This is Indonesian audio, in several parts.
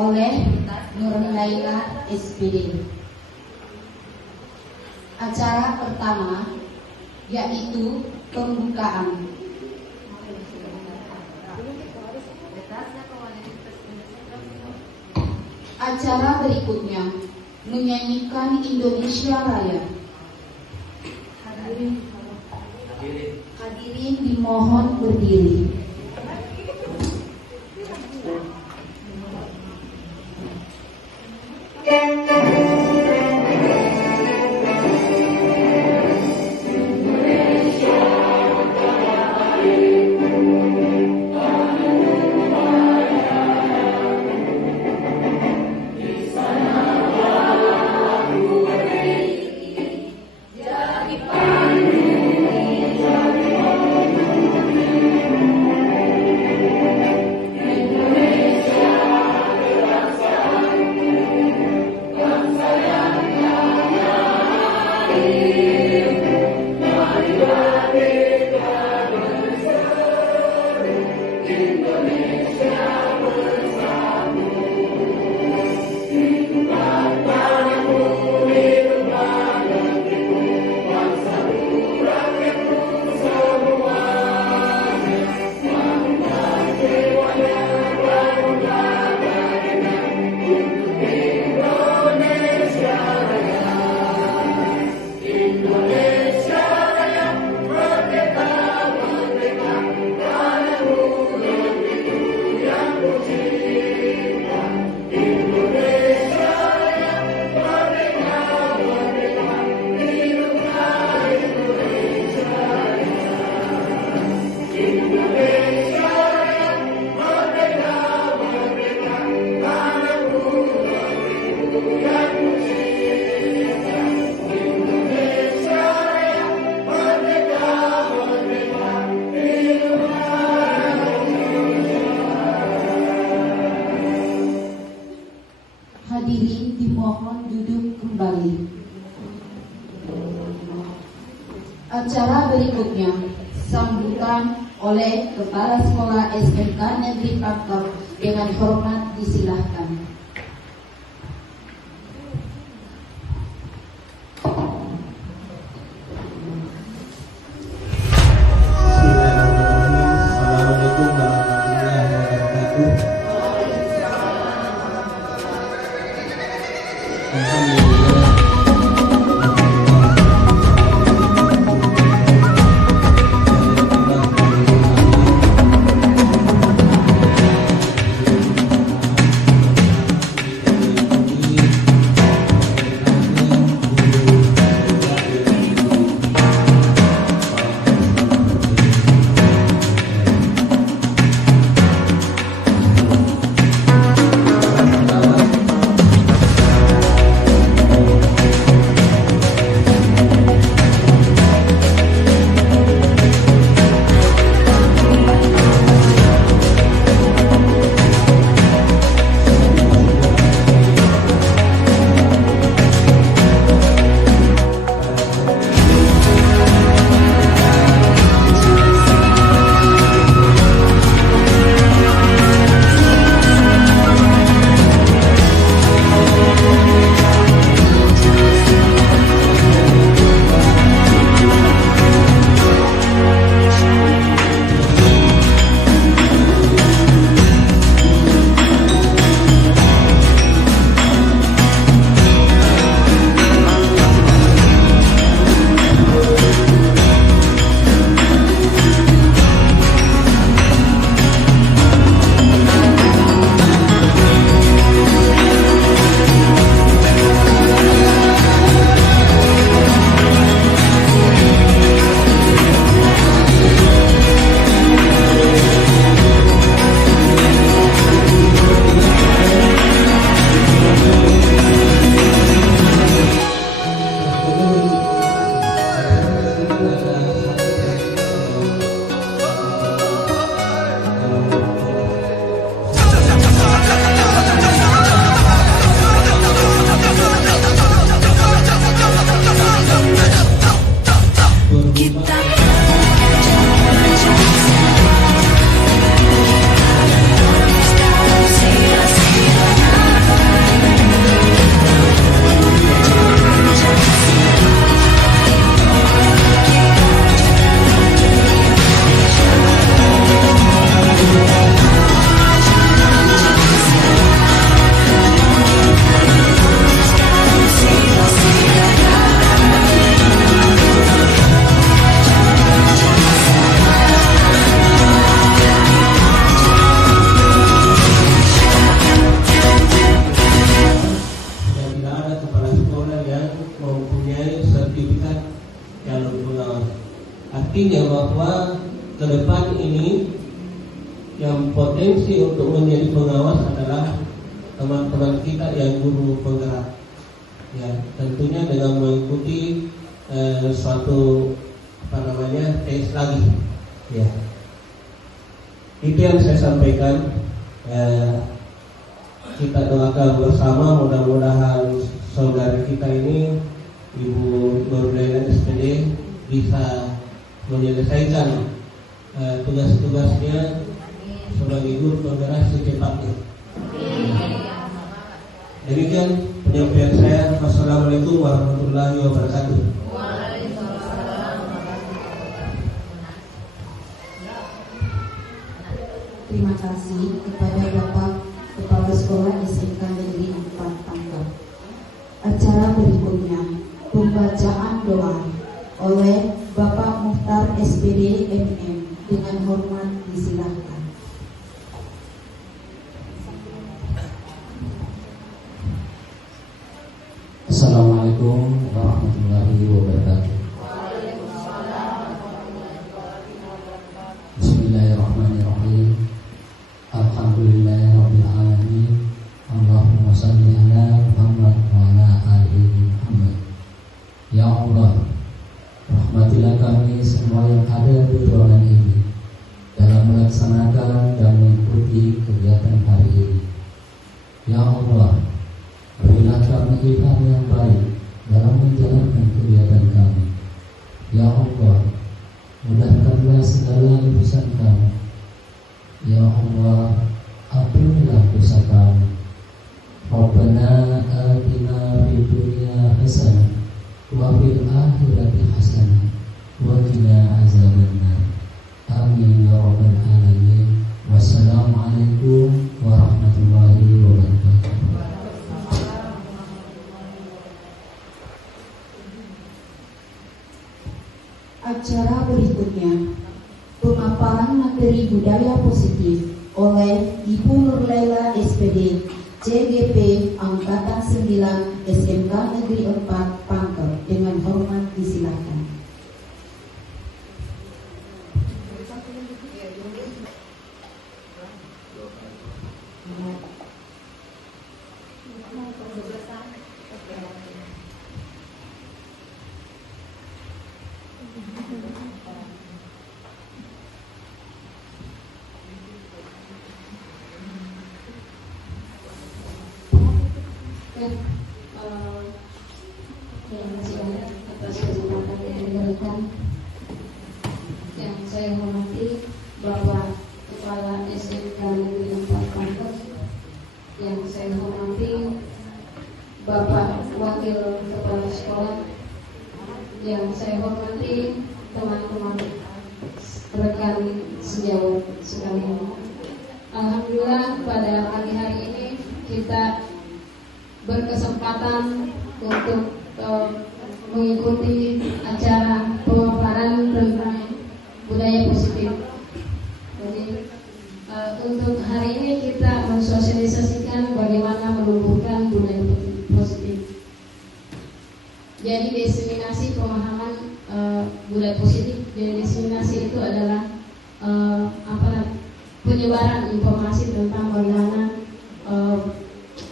oleh Nur Laila SPD. Acara pertama yaitu pembukaan. Acara berikutnya menyanyikan Indonesia Raya. Hadirin dimohon berdiri. Hadirin dimohon duduk kembali. Acara berikutnya sambutan oleh Kepala Sekolah SMK Negeri Pangkep, dengan hormat disilahkan. Assalamualaikum warahmatullahi wabarakatuh. artinya bahwa ke depan ini yang potensi untuk menjadi pengawas adalah teman-teman kita yang guru penggerak. Ya, tentunya dengan mengikuti suatu tes lagi. Ya, itu yang saya sampaikan. Kita doakan bersama, mudah-mudahan saudara kita ini Ibu Nurlela SPD bisa menyelesaikan tugas-tugasnya sebagai guru penggerak secepatnya. Demikian penyampaian saya. Wassalamualaikum warahmatullahi wabarakatuh. Terima kasih kepada Bapak Kepala Sekolah SMK Negeri 4 Pangkep. Acara berikutnya pembacaan doa oleh Bapak Muhtar SPD MM. Dengan hormat disilahkan. Assalamualaikum warahmatullahi wabarakatuh. Bismillahirrahmanirrahim. Alhamdulillahirabbil alamin. Allahumma shalli ala Muhammad wa ala ali Muhammad. Ya Allah, rahmatilah kami semua yang ada di ruangan ini dalam melaksanakan dan mengikuti kegiatan hari ini. Ya Allah, berilah kami ilham yang baik dalam menjalankan kegiatan kami. Ya Allah, mudahkanlah segala urusan kami. Ya Allah, ampunilah dosa kami. Rabbana atina fid dunya hasanah wa fil akhirati hasanah wa qina azabannar. Amin ya rabbal alamin. Wassalamualaikum warahmatullahi wabarakatuh. Acara berikutnya pemaparan materi budaya positif oleh Ibu Nurlela SPD CGP Angkatan 9 SMK Negeri 4 Pangkep. Dengan hormat disilahkan. Terima kasih banyak atas kesempatan yang diberikan. Yang saya hormati Bapak Kepala SMK Negeri 4 Pangkep, yang saya hormati Bapak Wakil Kepala Sekolah, yang saya hormati teman-teman rekan sejauh sekalian. Alhamdulillah pada pagi hari ini kita berkesempatan untuk mengikuti acara pemaparan tentang budaya positif. Jadi untuk hari ini kita mensosialisasikan bagaimana menumbuhkan budaya positif. Jadi diseminasi pemahaman budaya positif. Jadi diseminasi itu adalah penyebaran informasi tentang bagaimana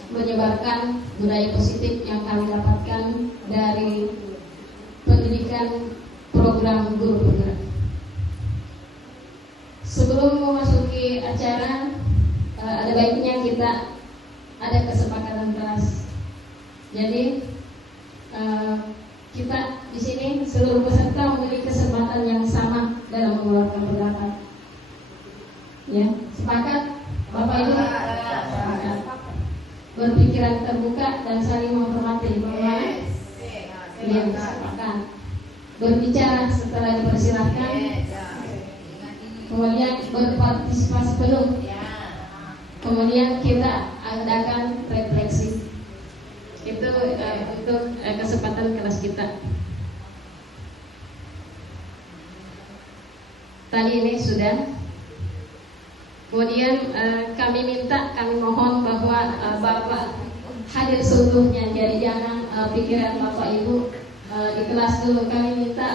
menyebarkan budaya positif yang kami dapatkan dari pendidikan program guru penggerak. Sebelum memasuki acara, ada baiknya kita ada kesepakatan kelas. Jadi kita di sini seluruh peserta memiliki kesempatan yang sama dalam mengeluarkan pendapat. Ya, sepakat, Bapak Ibu? Sepakat. Berpikiran terbuka dan saling menghormati. Yang sepakat. Berbicara setelah dipersilahkan. Kemudian berpartisipasi penuh. Kemudian kita adakan refleksi. Itu untuk kesempatan kelas kita. Tadi ini sudah. Kemudian kami mohon bahwa Bapak hadir seutuhnya. Jadi jangan pikiran Bapak Ibu di kelas dulu. Kami minta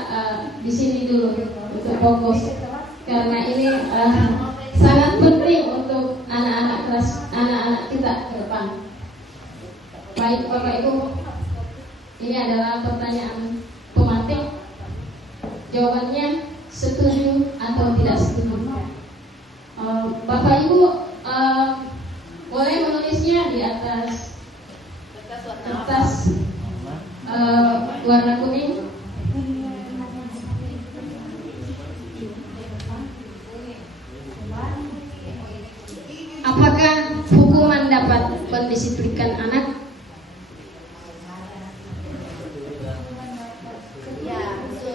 di sini dulu untuk fokus karena ini sangat penting untuk anak-anak kelas, anak-anak kita ke depan. Baik Bapak Ibu, ini adalah pertanyaan pematik. Jawabannya setuju atau tidak setuju. Bapak Ibu boleh menulisnya di atas kertas warna kuning. Apakah hukuman dapat mendisiplinkan anak?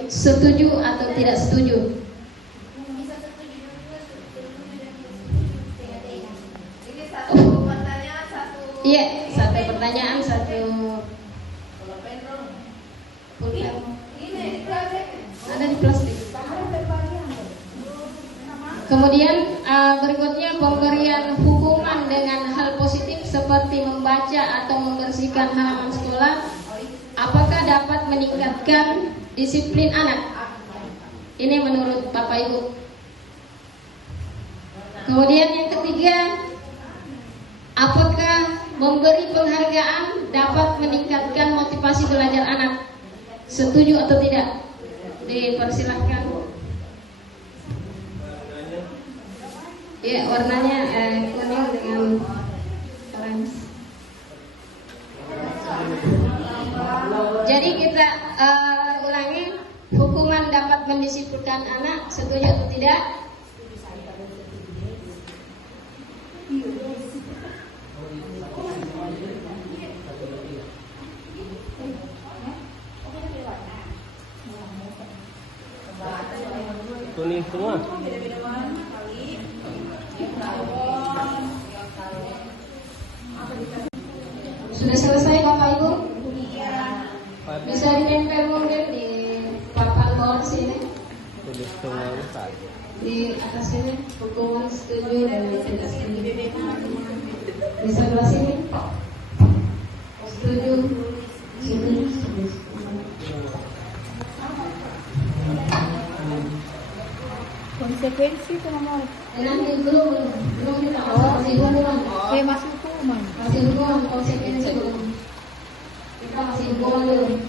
Setuju atau tidak setuju? Iya, satu pertanyaan, satu pulpen. Ada di plastik. Kemudian berikutnya pemberian hukuman dengan hal positif seperti membaca atau membersihkan halaman sekolah. Apakah dapat meningkatkan disiplin anak? Ini menurut Bapak Ibu. Kemudian yang ketiga, apakah memberi penghargaan dapat meningkatkan motivasi belajar anak? Setuju atau tidak? Dipersilahkan. Ya, warnanya kuning dengan orange. Jadi kita ulangi, hukuman dapat mendisiplinkan anak, setuju atau tidak? Kuning semua. Sudah selesai Bapak Ibu? Bisa ditempel mungkin di papan bawah sini, di atas sini, hukuman setuju dan tidak setuju. Di sebelah sini, setuju, setuju, setuju. Konsekuensi itu nomor. Nanti belum kita masih hukuman. Masih hukuman. Masih hukuman, konsekuensi belum. Kita masih hukuman dulu.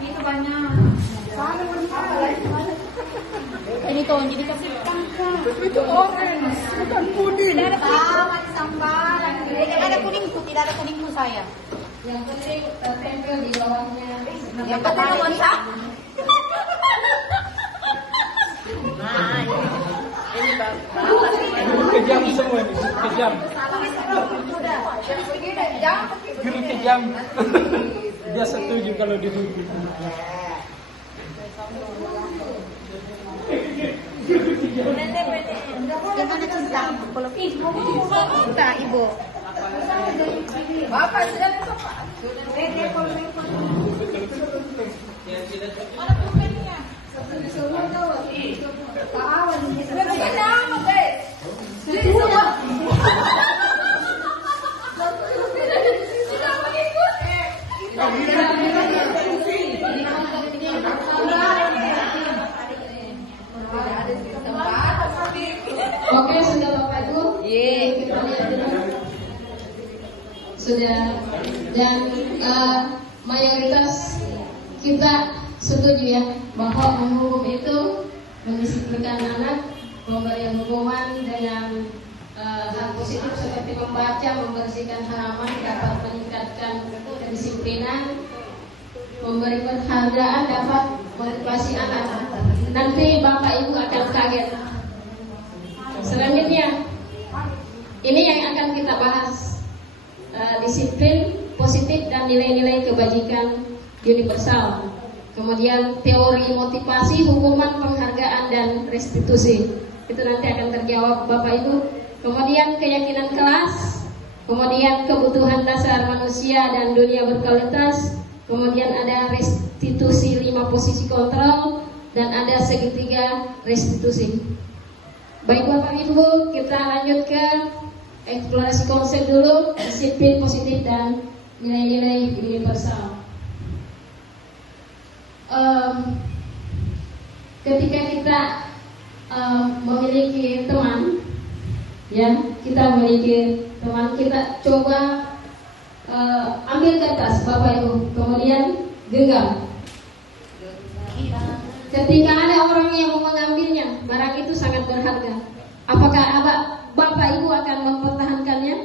Itu banyak. Ini tuh jadi kasih tangkap. Itu orange, bukan kuning. Tidak ada kuning sambal. Tidak ada kuningku, tidak ada kuningku saya. Yang penting tempel di bawahnya. Yang penting memonsak. Kejam semua ini, kejam. Geri kejam. Dia setuju kalau dihukum. Gimana cinta? Cinta ibu. Bapak sudah sopan. Mana pulpennya? Semua tahu. Kawan. Sudah guys. Sudah. Sudah mengikut. Oke, sudah Bapak Ibu. Kita lihat dulu. Sudah, dan mayoritas kita setuju ya bahwa menghukum itu mendisiplinkan anak, memberikan hukuman dengan hal positif seperti membaca, membersihkan halaman dapat meningkatkan kedisiplinan, memberi penghargaan dapat motivasi anak. Nanti Bapak Ibu akan kaget. Selanjutnya, ini yang akan kita bahas, disiplin positif dan nilai-nilai kebajikan universal. Kemudian teori motivasi, hukuman, penghargaan, dan restitusi. Itu nanti akan terjawab Bapak Ibu. Kemudian keyakinan kelas, kemudian kebutuhan dasar manusia dan dunia berkualitas, kemudian ada restitusi 5 posisi kontrol, dan ada segitiga restitusi. Baik Bapak Ibu, kita lanjut ke eksplorasi konsep dulu, disiplin positif dan nilai-nilai universal. Ketika kita memiliki teman, ya, kita memiliki teman, kita coba ambil kertas Bapak Ibu, kemudian genggam. Ketika ada orang yang mau mengambilnya, barang itu sangat berharga. Apakah Bapak Ibu akan mempertahankannya?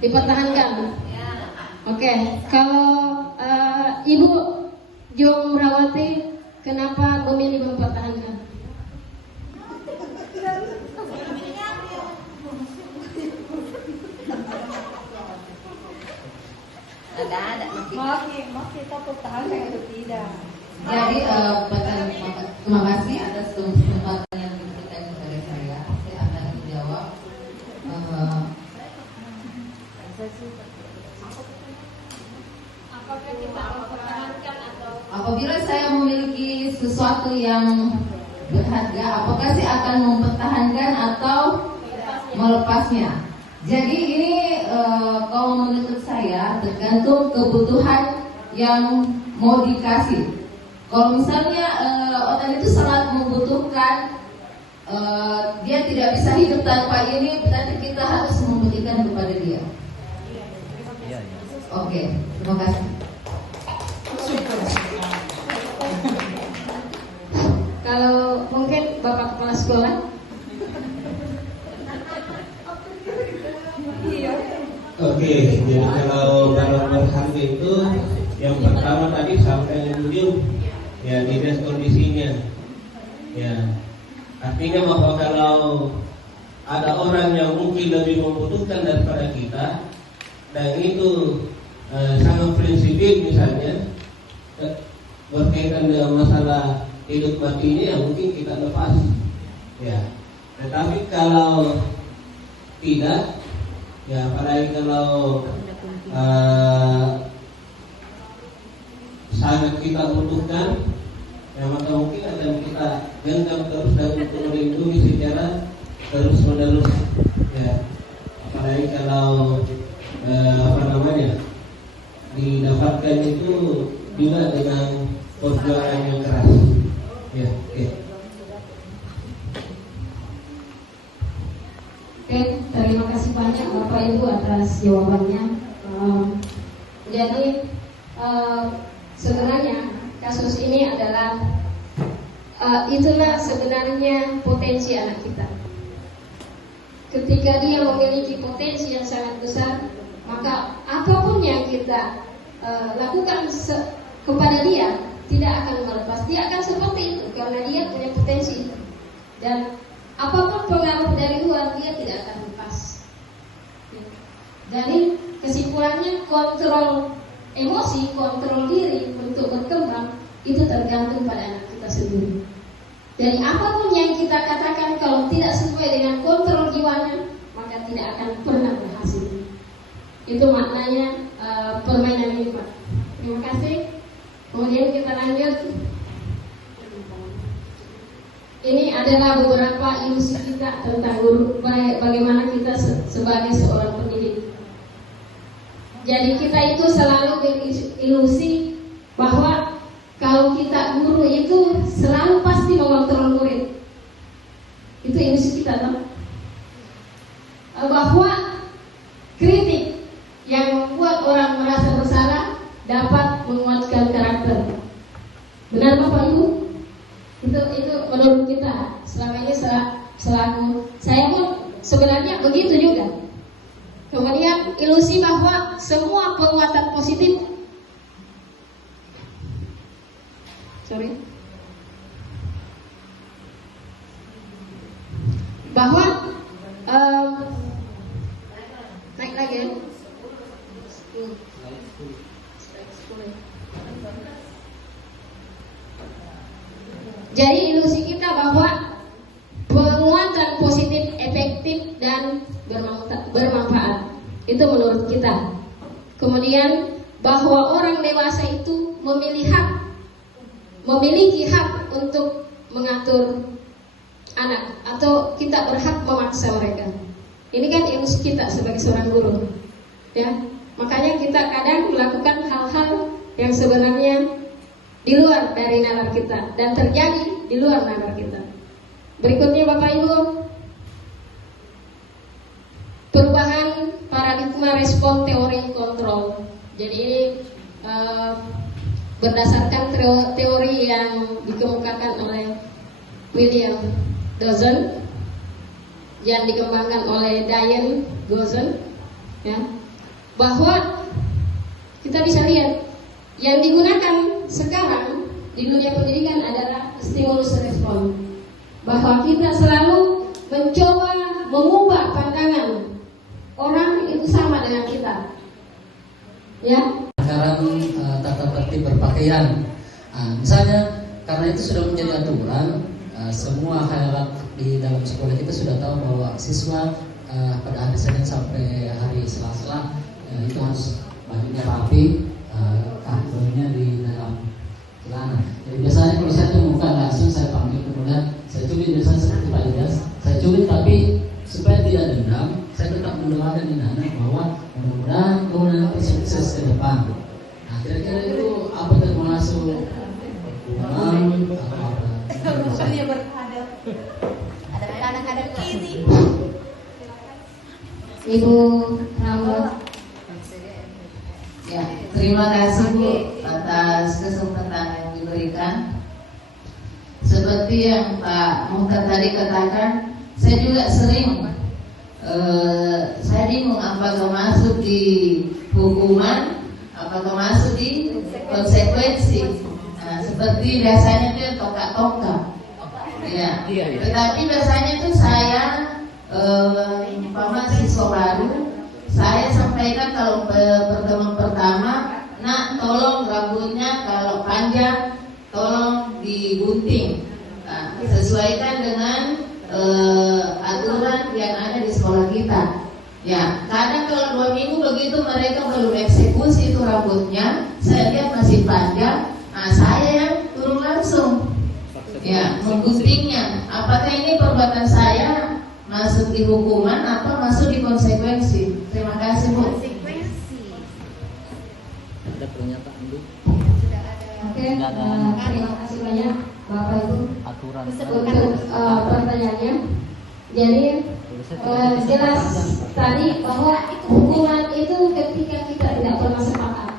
Dipertahankan. Oke, kalau Ibu Jomrawati, kenapa memilih mempertahankan? Mau kita pertahankan atau tidak? Jadi terima kasih atas kesempatan yang diberikan kepada saya. Saya akan menjawab. Apakah kita mempertahankan atau Apabila saya memiliki sesuatu yang berharga, apakah saya akan mempertahankan atau melepasnya? Jadi ini kalau menurut saya tergantung kebutuhan yang mau dikasih. Kalau misalnya orang itu sangat membutuhkan, dia tidak bisa hidup tanpa ini, berarti kita harus memberikan kepada dia. Oke, terima kasih. kalau mungkin Bapak Kepala Sekolah? Oke, jadi kalau barang berharga itu yang pertama tadi sampai dulu ya dilihat kondisinya. Ya, artinya bahwa kalau ada orang yang mungkin lebih membutuhkan daripada kita dan itu sangat prinsipil misalnya berkaitan dengan masalah hidup mati ini, ya mungkin kita lepas. Ya, tetapi kalau tidak, ya apalagi kalau sangat kita butuhkan, ya maka mungkin akan kita genggam terus dan untuk melindungi secara terus menerus. Ya, apalagi kalau didapatkan itu juga dengan perjuangan yang keras. Ya, oke. Oke, terima kasih banyak Bapak Ibu atas jawabannya. Jadi sebenarnya kasus ini adalah itulah sebenarnya potensi anak kita. Ketika dia memiliki potensi yang sangat besar, maka apapun yang kita lakukan kepada dia tidak akan melepas. Dia akan seperti itu karena dia punya potensi. Dan apapun pengaruh dari luar, dia tidak akan lepas. Jadi kesimpulannya, kontrol emosi, kontrol diri untuk berkembang itu tergantung pada anak kita sendiri. Jadi apapun yang kita katakan kalau tidak sesuai dengan kontrol jiwanya, maka tidak akan pernah berhasil. Itu maknanya permainan ini, Pak. Terima kasih. Kemudian kita lanjut. Ini adalah beberapa ilusi kita tentang guru, bagaimana kita sebagai seorang pendidik. Jadi kita itu selalu berilusi bahwa kalau kita guru itu selalu pasti mengontrol murid. Itu ilusi kita, toh? Bahwa kritik yang membuat orang merasa bersalah dapat menguatkan karakter. Benar Bapak Ibu? Itu menurut kita. Selama ini selaku saya pun sebenarnya begitu juga. Kemudian ilusi bahwa semua penguatan positif bahwa naik lagi ya. Jadi ilusi kita bahwa penguatan positif, efektif dan bermanfaat. Itu menurut kita. Kemudian bahwa orang dewasa itu memiliki hak untuk mengatur anak atau kita berhak memaksa mereka. Ini kan ilmu kita sebagai seorang guru, ya. Makanya kita kadang melakukan hal-hal yang sebenarnya di luar dari nalar kita dan terjadi di luar nalar kita. Berikutnya Bapak Ibu, perubahan paradigma respon teori kontrol. Jadi ini berdasarkan teori yang dikemukakan oleh William Dawson yang dikembangkan oleh Diane Dawson, ya, bahwa kita bisa lihat yang digunakan sekarang di dunia pendidikan adalah stimulus respon, bahwa kita selalu mencoba mengubah pandangan orang itu sama dengan kita, ya. Sekarang tata tertib berpakaian, misalnya karena itu sudah menjadi aturan, semua hal di dalam sekolah kita sudah tahu bahwa siswa pada hari Senin sampai hari Selasa itu harus bajunya rapi, kartonnya di dalam celana. Jadi biasanya kalau saya temukan langsung saya panggil, kemudian saya cubit, biasanya seperti Pak Ilyas, saya cubit, tapi supaya tidak dendam, saya tetap mendoakan di anak bahwa mudah-mudahan kau nanti sukses ke depan. Nah, kira-kira itu apa termasuk hukuman atau apa? Saya berhadap ada anak-anak ini. Ibu Ramot. Ya, terima kasih Bu atas kesempatan yang diberikan. Seperti yang Pak Muhtar tadi katakan, saya juga sering saya bingung apakah masuk di hukuman, apakah masuk di konsekuensi. Nah, seperti biasanya itu tongkat-tongkat. Ya. Tetapi biasanya itu saya mahasiswa baru, saya sampaikan kalau pertemuan pertama, nak tolong rambutnya kalau panjang tolong digunting, nah, sesuaikan dengan aturan yang ada di sekolah kita. Ya, kadang kalau 2 minggu begitu mereka belum eksekusi itu rambutnya, saya lihat masih panjang, nah saya yang turun langsung, ya, mengguntingnya. Apakah ini perbuatan saya masuk di hukuman atau masuk di konsekuensi? Terima kasih Bu. Ada pernyataan Bu? Oke, terima kasih banyak Bapak Ibu Aturan untuk pertanyaannya. Jadi jelas tadi bahwa hukuman itu ketika kita tidak pernah sepakat,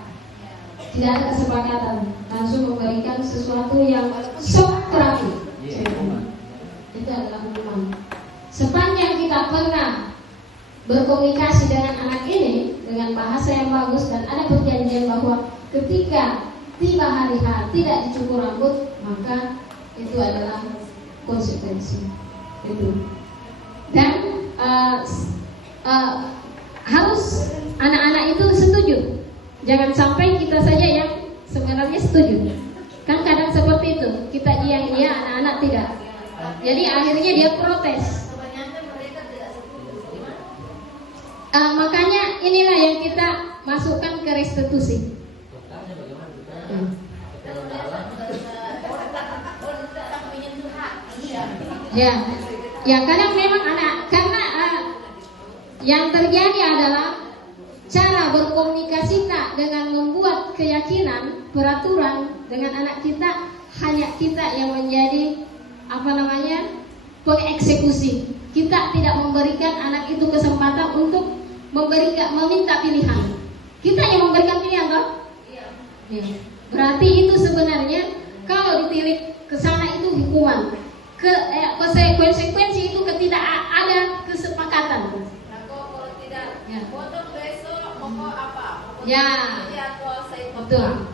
tidak ada kesepakatan, langsung memberikan sesuatu yang sok terapi, itu adalah hukuman. Sepanjang kita pernah berkomunikasi dengan anak ini dengan bahasa yang bagus dan ada perjanjian bahwa ketika tiba hari H tidak dicukur rambut, maka itu adalah konsekuensi. Itu. Dan harus anak-anak itu setuju. Jangan sampai kita saja yang sebenarnya setuju. Kan kadang seperti itu, kita iya, anak-anak tidak. Jadi akhirnya dia protes. Makanya inilah yang kita masukkan ke restitusi. Ya kadang memang karena yang terjadi adalah cara berkomunikasi kita dengan membuat keyakinan, peraturan dengan anak kita, hanya kita yang menjadi pengeksekusi. Kita tidak memberikan anak itu kesempatan untuk meminta pilihan. Kita yang memberikan pilihan, toh? Iya. Berarti itu sebenarnya kalau ditilik ke sana itu hukuman. Konsekuensi itu ketika ada kesepakatan. Kalau tidak, Ya. potong besok mau apa? Ya. Betul.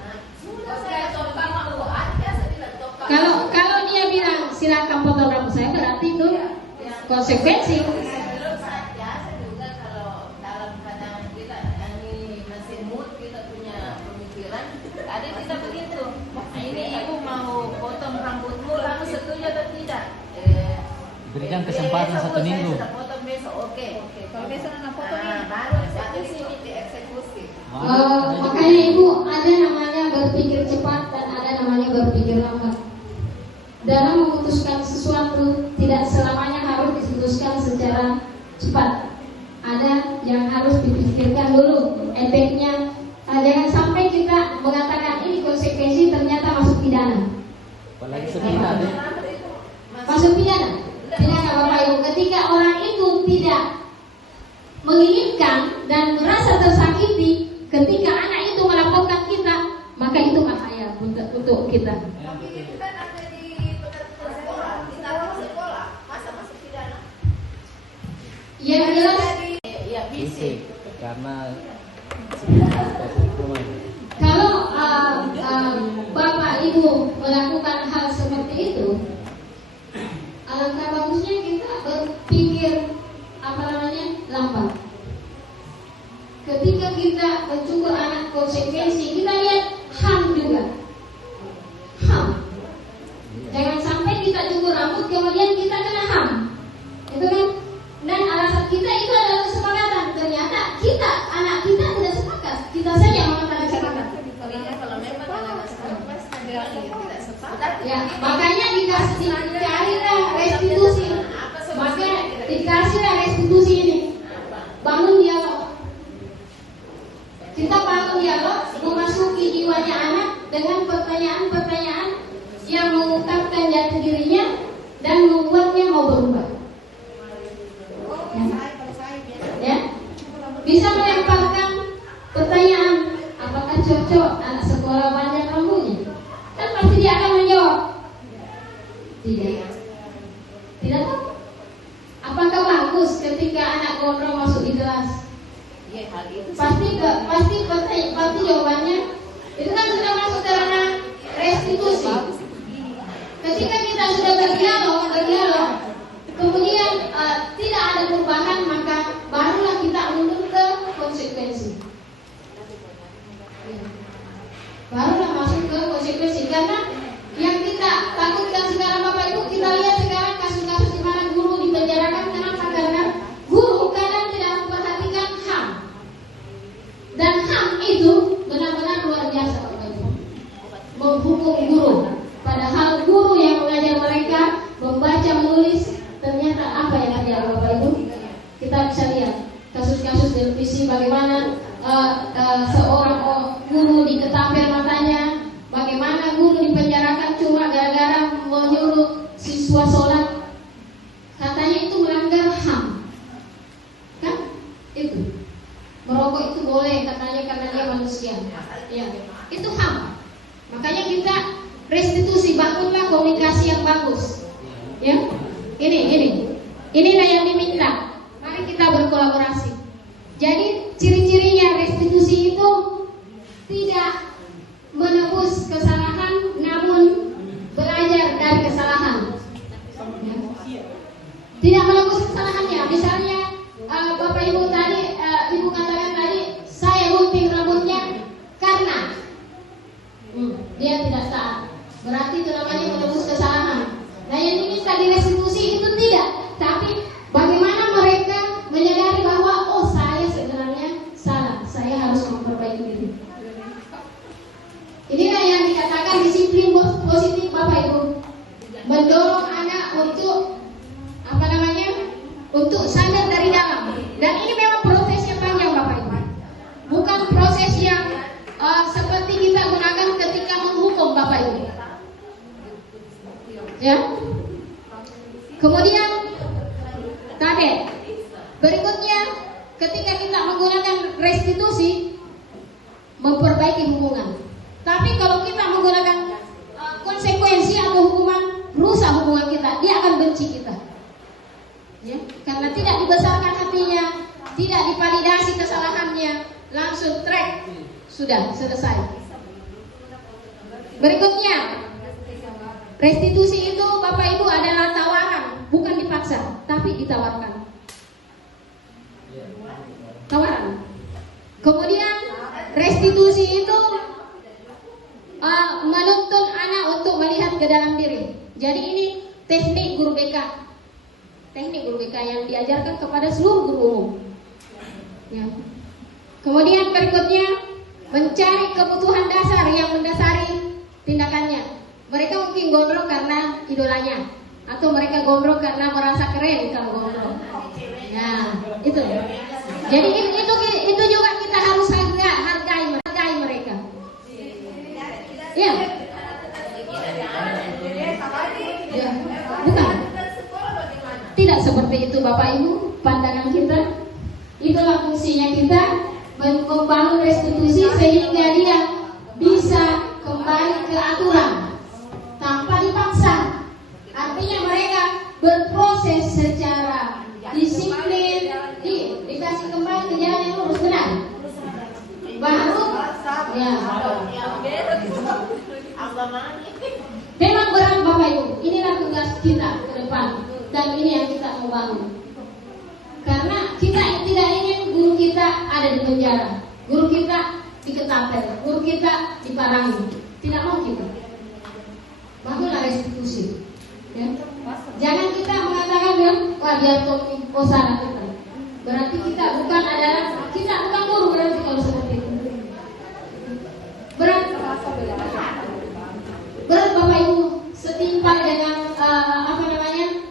Kalau dia bilang silakan potong rambut saya, berarti itu konsekuensi. Belum saja, saya juga kalau dalam pandangan kita, ini masih mood, kita punya pemikiran, ada kita begitu. Ini ibu mau potong rambutmu, lalu setuju atau tidak? Berikan kesempatan 1 minggu. Saya sudah potong besok, oke. Kalau besok anak potong ini, Baru satu sini dieksekusi. Makanya ibu ada namanya berpikir cepat dan ada namanya berpikir lambat. dalam memutuskan sesuatu tidak selamanya harus diputuskan secara cepat. Ada yang harus dipikirkan dulu efeknya. Jangan sampai kita mengatakan ini konsekuensi ternyata masuk pidana. Apalagi sepindah deh. Masuk pidana. Pidana Bapak Ibu, ketika orang itu tidak menginginkan dan merasa tersakiti ketika anak itu melaporkan kita, maka itu bahaya untuk kita. Tapi itu kan ada di sekolah, di dalam sekolah, masa masuk pidana? Yang jelas Ya fisik. Karena kalau Bapak Ibu melakukan hal seperti itu, alangkah bagusnya kita berpikir lambat. Ketika kita mencukur anak konsekuensi, kita lihat HAM juga. HAM. Jangan sampai kita cukur rambut kemudian kita kena HAM. Itu kan? Dan alasan kita itu adalah kesepakatan. Ternyata kita, anak kita tidak sepakat. Kita saja mengatakan sepakat. Kalau memang anak sepakat, tidak sepakat. Ya, makanya dicarilah restitusi. Maka dikasihlah restitusi ini. Bangun dialog. Kita bangun dialog, memasuki jiwanya anak dengan pertanyaan-pertanyaan yang mengungkapkan jati dirinya dan membuatnya mau berubah. Ya, bisa melemparkan pertanyaan, apakah cocok anak sekolah banyak rambutnya? Kan pasti dia akan menjawab tidak tahu. Apakah bagus ketika anak gondrong masuk di kelas? Ya, hal itu Pasti jawabannya itu kan sudah masuk ke ranah restitusi. Ketika kita sudah berdialog, kemudian tidak ada perubahan, maka barulah kita mundur ke konsekuensi. Barulah masuk ke konsekuensi, karena yang kita takutkan sekarang Bapak Ibu, kita lihat sekarang kasus-kasus di mana guru dipenjarakan. Kenapa? Karena guru kadang tidak memperhatikan HAM. Dan HAM itu benar-benar luar biasa Bapak Ibu, menghukum guru. Padahal guru yang mengajar mereka membaca menulis, ternyata apa yang terjadi Bapak Ibu? Kita bisa lihat kasus-kasus televisi bagaimana seorang guru diketampir matanya, bagaimana guru dipenjarakan cuma gara-gara menyuruh siswa sholat. Katanya itu melanggar HAM. Kan? Itu. Merokok itu boleh katanya karena dia manusia. Ya, itu HAM. Makanya kita restitusi, bangunlah komunikasi yang bagus. Ya. Inilah yang diminta. Mari kita berkolaborasi. Jadi ciri-cirinya restitusi itu tidak menebus kesalahan, namun belajar dari kesalahan. Ya. Tidak menebus kesalahannya. Misalnya Bapak Ibu tadi, Ibu katakan tadi, saya gunting rambutnya karena dia tidak taat. Berarti itu namanya menebus kesalahan. Nah, yang diminta di restitusi itu tidak, tapi bagaimana mereka menyadari bahwa oh saya sebenarnya salah, saya harus memperbaiki diri. Inilah yang dikatakan disiplin positif Bapak Ibu. Mendorong anak untuk untuk sadar dari dalam. Dan ini memang proses yang panjang Bapak Ibu. Bukan proses yang seperti kita gunakan ketika menghukum Bapak Ibu. Ya. Kemudian berikutnya ketika kita menggunakan restitusi, memperbaiki hubungan. Tapi kalau kita menggunakan konsekuensi atau hukuman, rusak hubungan kita, dia akan benci kita. Ya, karena tidak dibesarkan hatinya, tidak divalidasi kesalahannya, langsung track, sudah selesai. Berikutnya, restitusi itu Bapak Ibu adalah tawaran, bukan dipaksa, tapi ditawarkan. Tawaran. Kemudian restitusi itu menuntun anak untuk melihat ke dalam diri. Jadi ini teknik guru BK. Teknik guru BK yang diajarkan kepada seluruh guru umum. Ya. Kemudian berikutnya, mencari kebutuhan dasar yang mendasari tindakannya. Mereka mungkin gondrong karena idolanya, atau mereka gondrong karena merasa keren kalau gondrong. Nah, itu. Jadi itu juga kita harus hargai mereka. Ya. Ya, bukan. Tidak seperti itu Bapak Ibu, pandangan kita. Itulah fungsinya kita membangun restitusi sehingga dia bisa kembali ke aturan tanpa dipaksa. Artinya mereka berproses secara disiplin, dikasih kembali ke jalan yang lurus, benar. Baru ya. Memang berat Bapak Ibu. Inilah tugas kita ke depan, dan ini yang kita mau bangun. Karena kita tidak ingin guru kita ada di penjara, guru kita diketapel, guru kita diparangi. Tidak mau kita. Bangunlah restitusi. Ya. Jangan kita mengatakan wah dia salah kita. Berarti kita bukan guru, berarti kalau seperti itu. Berat Bapak Ibu, setimpal dengan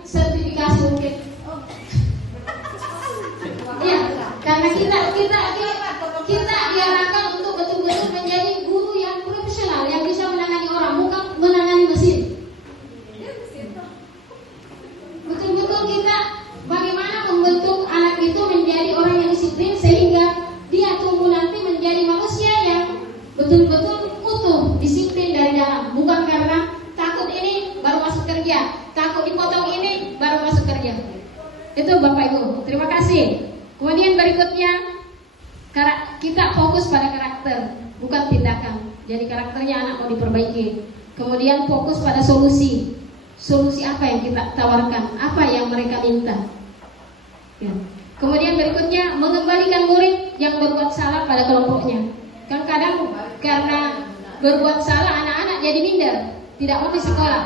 sertifikasi mungkin. Ya, karena kita diarahkan untuk betul-betul menjadi guru yang profesional, yang bisa menangani orang, bukan menangani mesin. Betul-betul kita bagaimana membentuk anak itu menjadi orang yang disiplin sehingga dia tumbuh nanti menjadi manusia yang betul-betul utuh, disiplin dari dalam, bukan karena takut ini baru masuk kerja, takut dipotong ini baru masuk kerja. Itu Bapak Ibu, terima kasih. Kemudian berikutnya kita fokus pada karakter, bukan tindakan. Jadi karakternya anak mau diperbaiki. Kemudian fokus pada solusi. Solusi apa yang kita tawarkan, apa yang mereka minta. Ya. Kemudian berikutnya mengembalikan murid yang berbuat salah pada kelompoknya. Kan kadang karena berbuat salah anak-anak jadi minder, tidak mau di sekolah.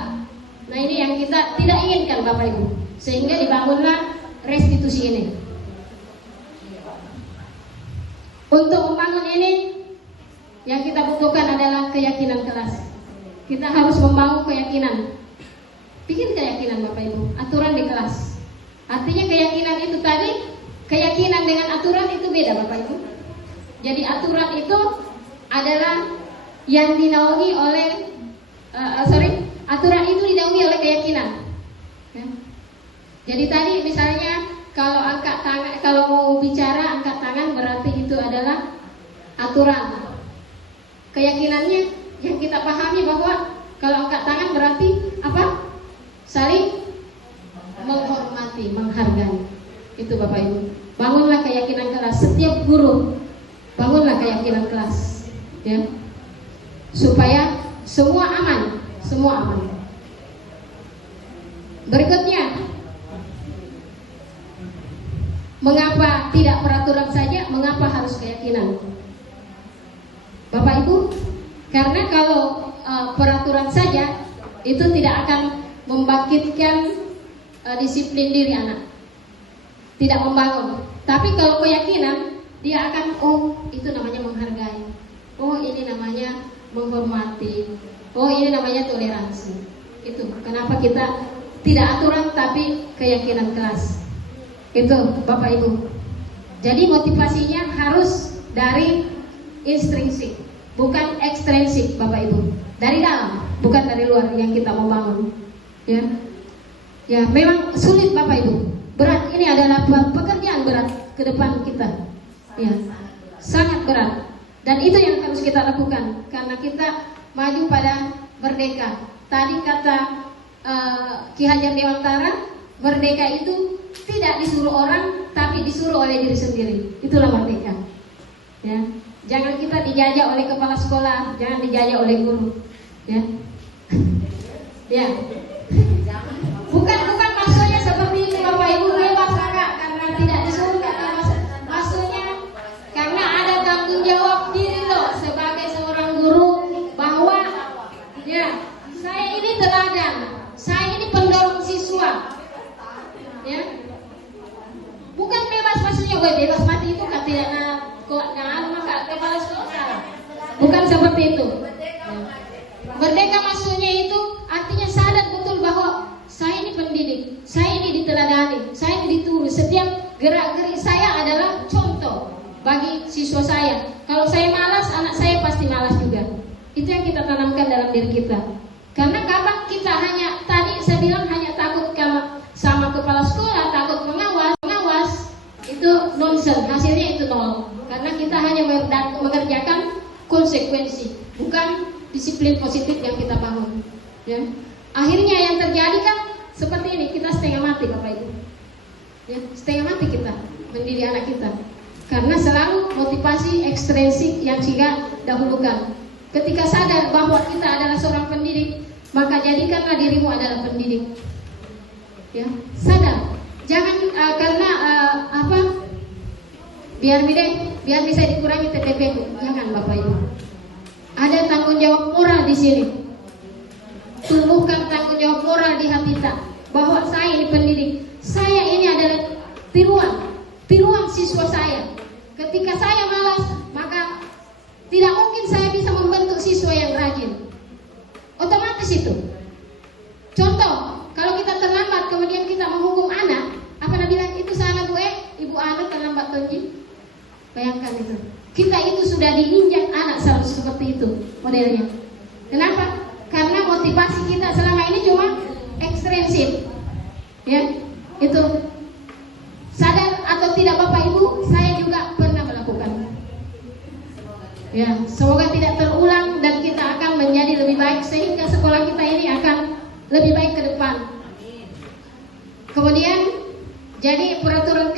Nah ini yang kita tidak inginkan Bapak Ibu. Sehingga dibangunlah restitusi ini. Untuk membangun ini yang kita butuhkan adalah keyakinan kelas. Kita harus membangun keyakinan. Bikin keyakinan Bapak Ibu, aturan di kelas. Artinya keyakinan itu tadi, keyakinan dengan aturan itu beda Bapak Ibu. Jadi aturan itu adalah yang dinaungi oleh aturan itu dinaungi oleh keyakinan. Ya. Jadi tadi misalnya kalau angkat tangan, kalau mau bicara angkat tangan berarti itu adalah aturan. Keyakinannya yang kita pahami bahwa kalau angkat tangan berarti apa? Saling menghormati, menghargai. Itu Bapak Ibu. Bangunlah keyakinan kelas. Setiap guru bangunlah keyakinan kelas, ya, supaya semua aman, semua aman. Berikutnya, mengapa tidak peraturan saja? Mengapa harus keyakinan? Bapak Ibu, karena kalau peraturan saja itu tidak akan membangkitkan disiplin diri anak, tidak membangun. Tapi kalau keyakinan, dia akan itu namanya menghargai, ini namanya menghormati, ini namanya toleransi. Itu kenapa kita tidak aturan tapi keyakinan kelas. Itu Bapak Ibu. Jadi motivasinya harus dari intrinsik, bukan ekstrinsik Bapak Ibu. Dari dalam, bukan dari luar yang kita mau bangun. Ya, memang sulit Bapak Ibu. Berat, ini adalah pekerjaan berat ke depan kita. Ya, sangat berat. Dan itu yang harus kita lakukan karena kita maju pada merdeka. Tadi kata Ki Hajar Dewantara, merdeka itu tidak disuruh orang tapi disuruh oleh diri sendiri. Itulah merdeka. Ya, jangan kita dijajah oleh kepala sekolah, jangan dijajah oleh guru. Ya. Ya. Bukan maksudnya seperti itu Bapak Ibu, bebas kakak karena tidak disuruh, karena maksudnya karena ada tanggung jawab diri loh sebagai seorang guru bahwa ya saya ini teladan, saya ini pendorong siswa. Ya. Bukan bebas maksudnya bebas mati itu kan tidak maka kepala sekolah. Bukan seperti itu. Merdeka maksudnya itu Karena kapan kita hanya, tadi saya bilang hanya takut sama kepala sekolah, takut mengawas, itu nonsense, hasilnya itu nol. Karena kita hanya mengerjakan konsekuensi, bukan disiplin positif yang kita bangun. Ya. Akhirnya yang terjadi kan seperti ini, kita setengah mati Bapak Ibu. Ya, setengah mati kita mendidik anak kita. Karena selalu motivasi ekstrinsik yang sehingga dahulukan. Ketika sadar bahwa kita adalah seorang pendidik, maka jadikanlah dirimu adalah pendidik. Ya, sadar. Jangan karena biar bisa dikurangi TTP. Jangan Bapak Ibu. Ada tanggung jawab moral di sini. Tumbuhkan tanggung jawab moral di hati kita bahwa saya ini pendidik. Saya ini adalah tiruan siswa saya. Ketika saya malas, maka tidak mungkin saya bisa membentuk siswa yang rajin. Otomatis itu. Contoh, kalau kita terlambat kemudian kita menghukum anak, apa nak bilang itu sana ibu anak terlambat tonji. Bayangkan itu. Kita itu sudah diinjak anak selalu seperti itu modelnya. Kenapa? Karena motivasi kita selama ini cuma ekstrinsik. Ya, itu. Sadar atau tidak Bapak Ibu, saya juga pernah melakukan. Ya, semoga tidak terulang dan kita akan menjadi lebih baik sehingga sekolah kita ini akan lebih baik ke depan. Kemudian jadi peraturan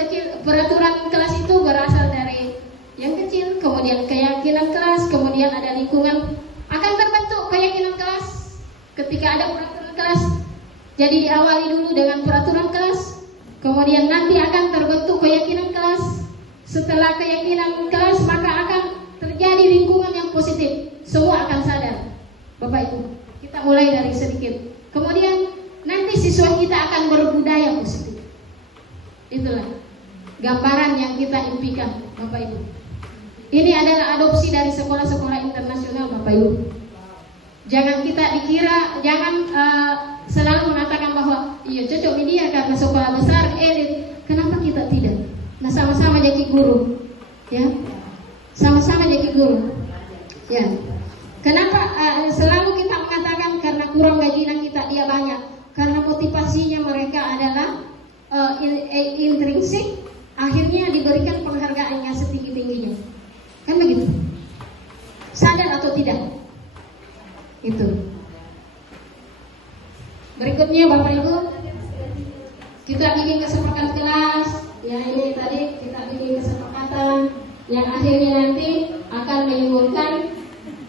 kelas itu berasal dari yang kecil, kemudian keyakinan kelas, kemudian ada lingkungan, akan terbentuk keyakinan kelas. Ketika ada peraturan kelas, jadi diawali dulu dengan peraturan kelas, kemudian nanti akan terbentuk keyakinan kelas. Setelah keyakinan kelas, maka akan terjadi lingkungan yang positif. Semua akan sadar, Bapak Ibu. Kita mulai dari sedikit. Kemudian nanti siswa kita akan berbudaya positif. Itulah gambaran yang kita impikan, Bapak Ibu. Ini adalah adopsi dari sekolah-sekolah internasional, Bapak Ibu. Jangan kita dikira, jangan selalu mengatakan bahwa iya cocok media karena sekolah besar elit. Kenapa kita tidak? Nah, sama-sama jadi guru, ya, sama-sama jadi guru, ya. Kenapa selalu kita mengatakan karena kurang gajian kita dia banyak? Karena motivasinya mereka adalah intrinsik, akhirnya diberikan penghargaan yang setinggi-tingginya. Kan begitu? Sadar atau tidak? Itu. Berikutnya Bapak Ibu, kita bikin kesepakatan kelas. Ya, ini tadi kita bikin kesepakatan yang akhirnya nanti akan menimbulkan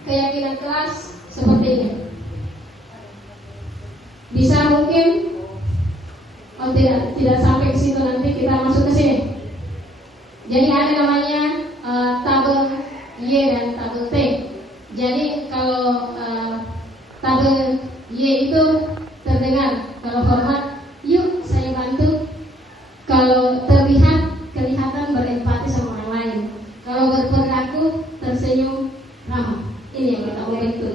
keyakinan kelas seperti ini. Bisa mungkin tidak sampai ke situ, nanti kita masuk ke sini. Jadi ada namanya tabel Y dan tabel T. Jadi kalau tabel Y itu terdengar, kalau hormat, yuk saya bantu. Kalau kelihatan berempati sama orang lain. Kalau berperilaku tersenyum ramah. Ini yang kita mau itu.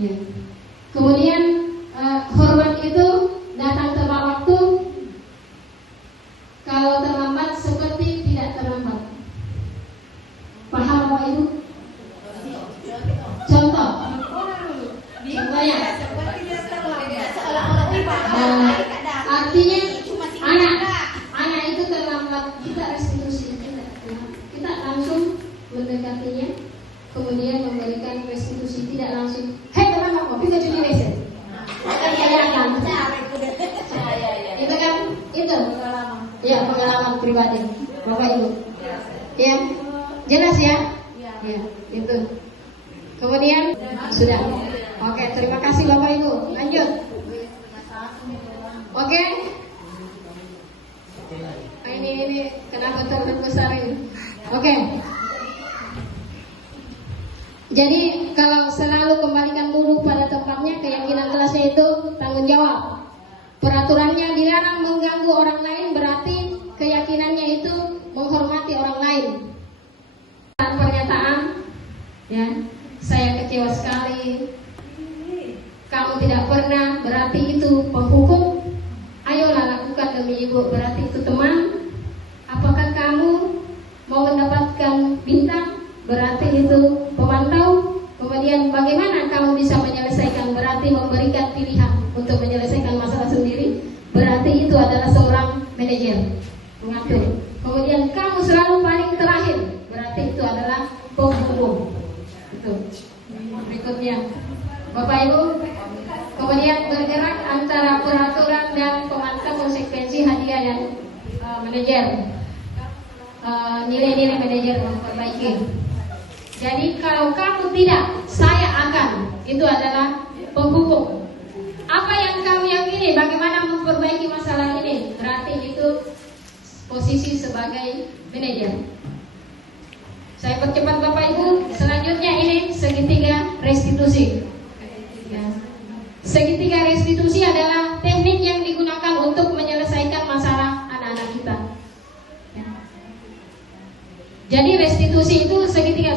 Ya. Kemudian hormat itu datang tepat waktu. Kalau terlambat seperti tidak terlambat. Paham Bapak Ibu? Contoh. Contohnya. Artinya anak itu terlambat, kita restitusi, kita langsung mendekatinya, kemudian memberikan restitusi, tidak langsung hei terlambat kok, kita cuci WC. Itu kan, itu ya pengalaman pribadi Bapak Ibu. Ya, jelas ya? Ya, itu. Kemudian sudah. Oke, terima kasih Bapak Ibu. Lanjut. Oke. Ini kenapa terbesar ini? Oke. Jadi kalau selalu kembalikan dulu pada tempatnya, keyakinan kelasnya itu tanggung jawab. Peraturannya dilarang mengganggu orang lain, berarti keyakinannya itu menghormati orang lain. Pernyataan, ya, saya kecewa sekali. Kamu tidak pernah, berarti itu penghukum. Ayolah lakukan demi ibu, berarti itu teman. Apakah kamu mau mendapatkan bintang? Berarti itu pemantau. Kemudian bagaimana kamu bisa menyelesaikan, berarti berarti memberikan pilihan untuk menyelesaikan masalah sendiri, berarti itu adalah seorang manajer mengatur. Kemudian kamu selalu paling terakhir, berarti itu adalah penghubung. Itu. Berikutnya, Bapak Ibu, kemudian bergerak antara peraturan dan pemantau konsekuensi hadiah dan manajer. Nilai-nilai manajer memperbaiki. Jadi kalau kamu tidak, saya akan. Itu adalah penghubung. Apa yang kamu yakini, bagaimana memperbaiki masalah ini, berarti itu posisi sebagai manajer. Saya percepat Bapak Ibu. Selanjutnya ini segitiga restitusi. Ya. Segitiga restitusi adalah teknik yang digunakan untuk menyelesaikan masalah anak-anak kita. Ya. Jadi restitusi itu segitiga,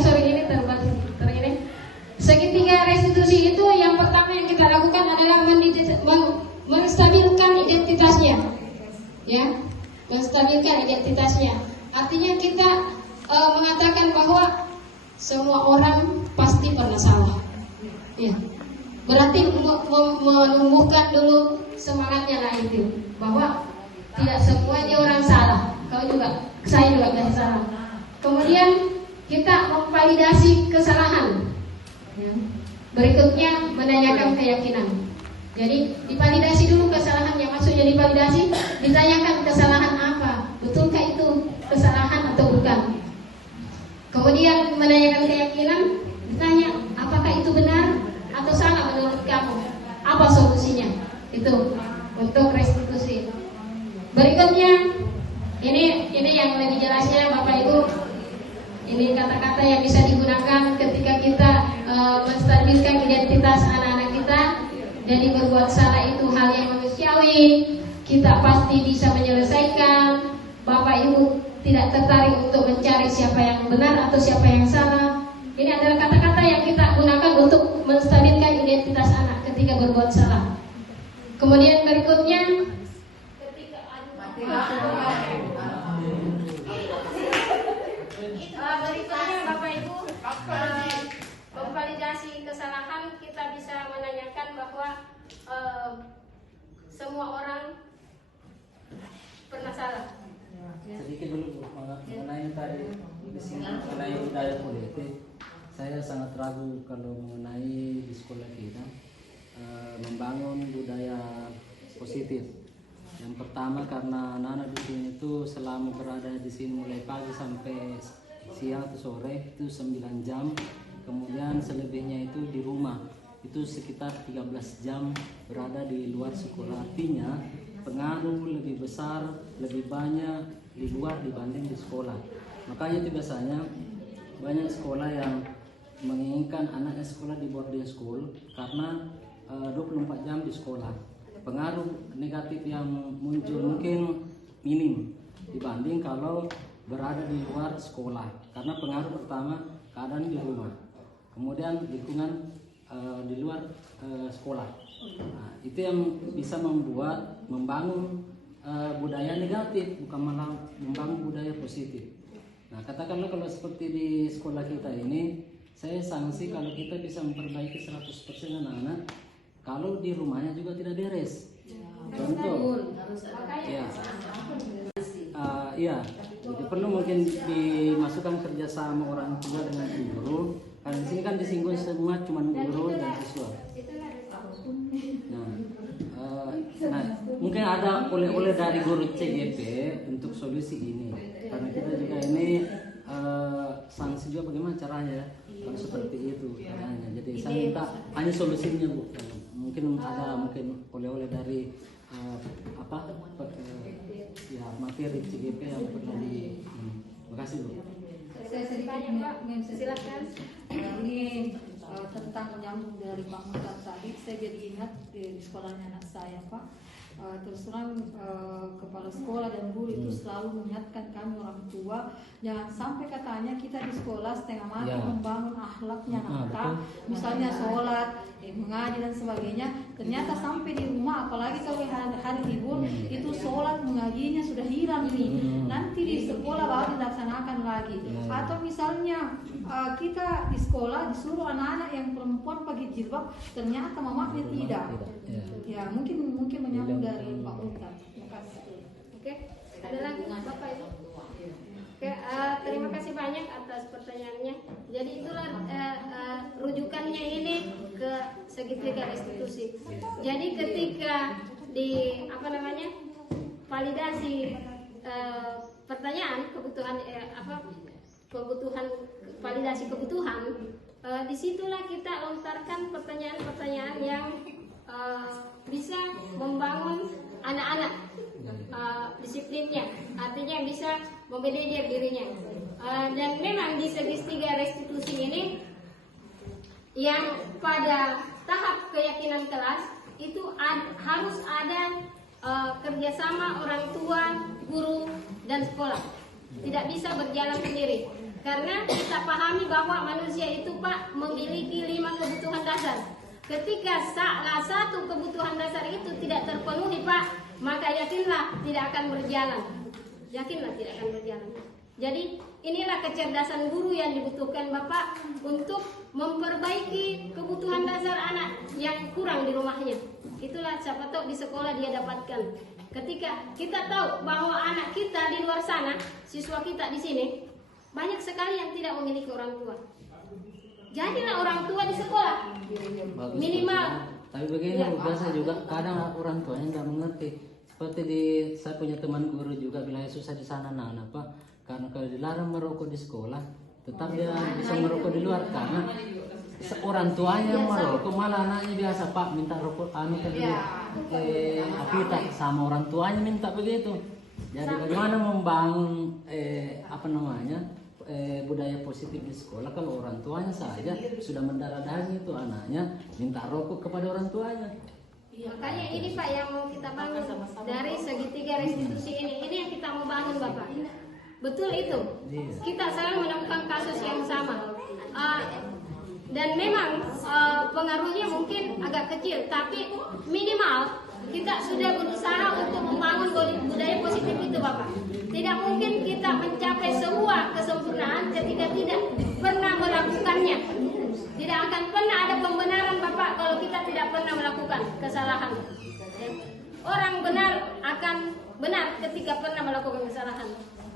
segitiga restitusi itu yang pertama yang kita lakukan adalah menstabilkan identitasnya. Ya, menstabilkan identitasnya. Artinya kita mengatakan bahwa semua orang pasti pernah salah. Ya. Berarti menumbuhkan dulu semangatnya lah itu, bahwa tidak semuanya orang salah. Saya juga tidak salah. Kemudian kita memvalidasi kesalahan. Ya. Berikutnya menanyakan keyakinan. Jadi divalidasi dulu kesalahannya, maksudnya divalidasi, ditanyakan kesalahan apa, betulkah itu kesalahan atau bukan. Kemudian menanyakan keyakinan, ditanya apakah itu benar atau salah menurut kamu, apa solusinya. Itu untuk restitusi. Berikutnya ini yang lebih jelasnya Bapak Ibu. Ini kata-kata yang bisa digunakan ketika kita menstabilkan identitas anak-anak kita. Jadi berbuat salah itu hal yang manusiawi, kita pasti bisa menyelesaikan. Bapak Ibu tidak tertarik untuk mencari siapa yang benar atau siapa yang salah. Ini adalah kata-kata yang kita gunakan untuk menstabilkan identitas anak ketika berbuat salah. Kemudian berikutnya Bapak Ibu, memvalidasi kesalahan, kita bisa menanyakan bahwa semua orang pernah salah. Sedikit dulu mengenai tadi di sini mengenai budaya politik. Saya sangat ragu kalau mengenai di sekolah kita membangun budaya positif. Yang pertama karena anak-anak di sini itu selama berada di sini mulai pagi sampai siang atau sore itu 9 jam. Kemudian selebihnya itu di rumah. Itu sekitar 13 jam berada di luar sekolah. Artinya pengaruh lebih besar, lebih banyak di luar dibanding di sekolah. Makanya itu biasanya banyak sekolah yang menginginkan anaknya sekolah di boarding school karena 24 jam di sekolah. Pengaruh negatif yang muncul mungkin minim dibanding kalau berada di luar sekolah. Karena pengaruh pertama keadaan di rumah, kemudian lingkungan di luar sekolah. Nah, itu yang bisa membangun budaya negatif, bukan malah membangun budaya positif. Nah, katakanlah kalau seperti di sekolah kita ini, saya sanksi kalau kita bisa memperbaiki 100% anak-anak, kalau di rumahnya juga tidak beres. Contoh, ya, iya, jadi perlu mungkin dimasukkan kerjasama orang tua dengan guru. Karena di sini kan disinggung semua cuma guru dan siswa. Nah, mungkin ada oleh-oleh dari guru CGP untuk solusi ini. Karena kita juga ini sanksi juga bagaimana caranya kalau seperti itu caranya. Jadi saya minta hanya solusinya Bu. Mungkin ada oleh-oleh dari ya materi CGP yang pernah di. Terima kasih Bu. Saya sedikit silakan. Ini tentang menyambung dari Pak Muhtar tadi, saya jadi ingat di sekolahnya anak saya Pak. Terus terang kepala sekolah dan guru itu selalu mengingatkan kami orang tua, jangan sampai katanya kita di sekolah setengah mati membangun akhlaknya anak, misalnya sholat, mengaji dan sebagainya. Ternyata sampai di rumah, apalagi kalau hari libur itu sholat mengajinya sudah hilang nih. Nanti di sekolah baru dilaksanakan lagi. Atau misalnya kita di sekolah disuruh anak-anak yang perempuan pakai jilbab, ternyata mamanya tidak. Ya mungkin menyambung dari Pak Ustaz. Terima kasih. Oke, ada lagi Bapak Ibu? Oke, terima kasih banyak atas pertanyaannya. Jadi itulah rujukannya ini ke segitiga restitusi. Jadi ketika di validasi pertanyaan kebutuhan validasi kebutuhan, disitulah kita lontarkan pertanyaan-pertanyaan yang bisa membangun anak-anak disiplinnya, artinya bisa memanajer dirinya. Dan memang di segitiga restitusi ini yang pada tahap keyakinan kelas itu harus ada kerjasama orang tua, guru, dan sekolah. Tidak bisa berjalan sendiri, karena kita pahami bahwa manusia itu Pak memiliki 5 kebutuhan dasar. Ketika salah satu kebutuhan dasar itu tidak terpenuhi Pak, maka yakinlah tidak akan berjalan. Jadi inilah kecerdasan guru yang dibutuhkan Bapak untuk memperbaiki kebutuhan dasar anak yang kurang di rumahnya. Itulah siapa tahu di sekolah dia dapatkan. Ketika kita tahu bahwa anak kita di luar sana, siswa kita di sini, banyak sekali yang tidak memiliki orang tua. Jadilah orang tua di sekolah. Bagus, Minimal. Tapi begini Ya. biasa juga kadang orang tuanya nggak mengerti. Seperti saya punya teman guru juga bilang susah di sana anak Pak, karena kalau dilarang merokok di sekolah, tetap dia bisa merokok di luar karena orang tuanya yang merokok, malah anaknya biasa Pak minta rokok kita sama orang tuanya minta begitu. Jadi bagaimana membangun budaya positif di sekolah kalau orang tuanya saja sudah mendarah daging itu anaknya minta rokok kepada orang tuanya. Makanya ini Pak yang mau kita bangun dari segitiga restitusi ini yang kita mau bangun Bapak. Betul itu. Kita selalu menemukan kasus yang sama. Dan memang pengaruhnya mungkin agak kecil, tapi minimal kita sudah berusaha untuk membangun budaya positif itu Bapak. Tidak mungkin kita mencapai sebuah kesempurnaan ketika tidak pernah melakukannya. Tidak akan pernah ada pembenaran Bapak kalau kita tidak pernah melakukan kesalahan. Orang benar akan benar ketika pernah melakukan kesalahan.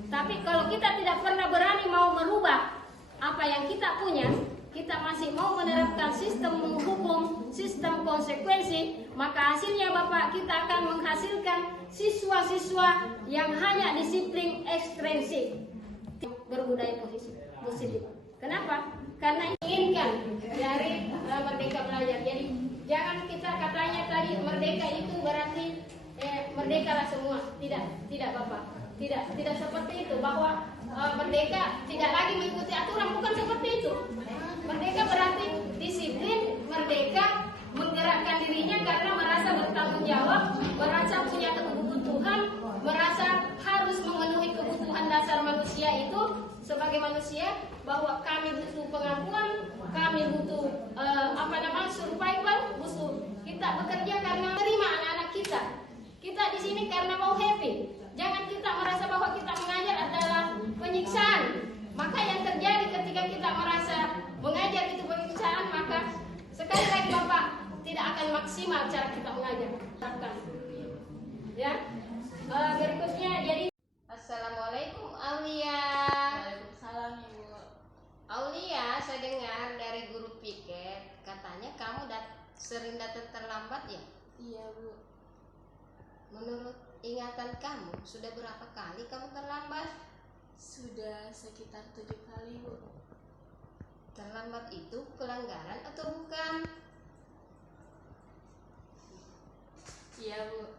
Tapi kalau kita tidak pernah berani mau merubah apa yang kita punya, kita masih mau menerapkan sistem hukum, sistem konsekuensi, maka hasilnya Bapak kita akan menghasilkan siswa-siswa yang hanya disiplin ekstrinsik berbudaya positif. Kenapa? Karena inginkan dari merdeka belajar. Jadi jangan kita katanya tadi merdeka itu berarti merdekalah semua. Tidak Bapak. Tidak seperti itu bahwa merdeka tidak lagi mengikuti aturan, bukan seperti itu. Merdeka berarti disiplin, merdeka menggerakkan dirinya karena merasa bertanggung jawab, merasa punya kebutuhan, merasa harus memenuhi kebutuhan dasar manusia itu sebagai manusia, bahwa kami butuh pengakuan, kami butuh survival, butuh kita bekerja karena terima anak-anak kita. Kita di sini karena mau happy. Jangan kita merasa bahwa kita mengajar adalah penyiksaan. Maka yang terjadi ketika kita merasa mengajar itu penyiksaan, maka sekali lagi Bapak tidak akan maksimal cara kita mengajar. Ya. Berikutnya jadi Assalamualaikum Aulia. Waalaikumsalam Ibu. Aulia, saya dengar dari guru piket katanya kamu sering datang terlambat ya? Iya Bu. Menurut ingatan kamu, sudah berapa kali kamu terlambat? Sudah sekitar 7 kali Bu. Terlambat itu pelanggaran atau bukan? Iya Bu.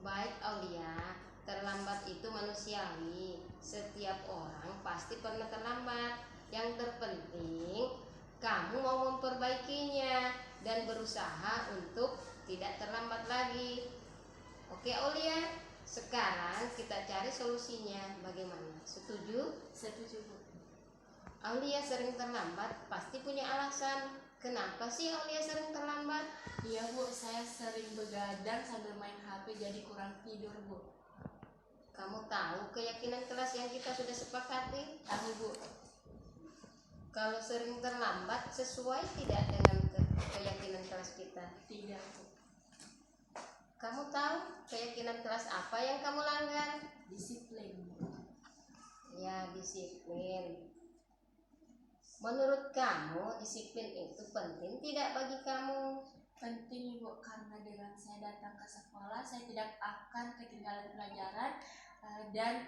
Baik Aulia, terlambat itu manusiawi. Setiap orang pasti pernah terlambat. Yang terpenting kamu mau memperbaikinya dan berusaha untuk tidak terlambat lagi. Oke Aulia, sekarang kita cari solusinya. Bagaimana? Setuju? Setuju Bu. Aulia sering terlambat pasti punya alasan. Kenapa sih Aulia sering terlambat? Iya Bu, saya sering begadang sambil main HP jadi kurang tidur Bu. Kamu tahu keyakinan kelas yang kita sudah sepakati? Tahu Bu. Kalau sering terlambat sesuai tidak dengan keyakinan kelas kita? Tidak. Kamu tahu keyakinan kelas apa yang kamu langgar? Disiplin. Ya, disiplin. Menurut kamu disiplin itu penting tidak bagi kamu? Penting Ibu, karena dengan saya datang ke sekolah saya tidak akan ketinggalan pelajaran dan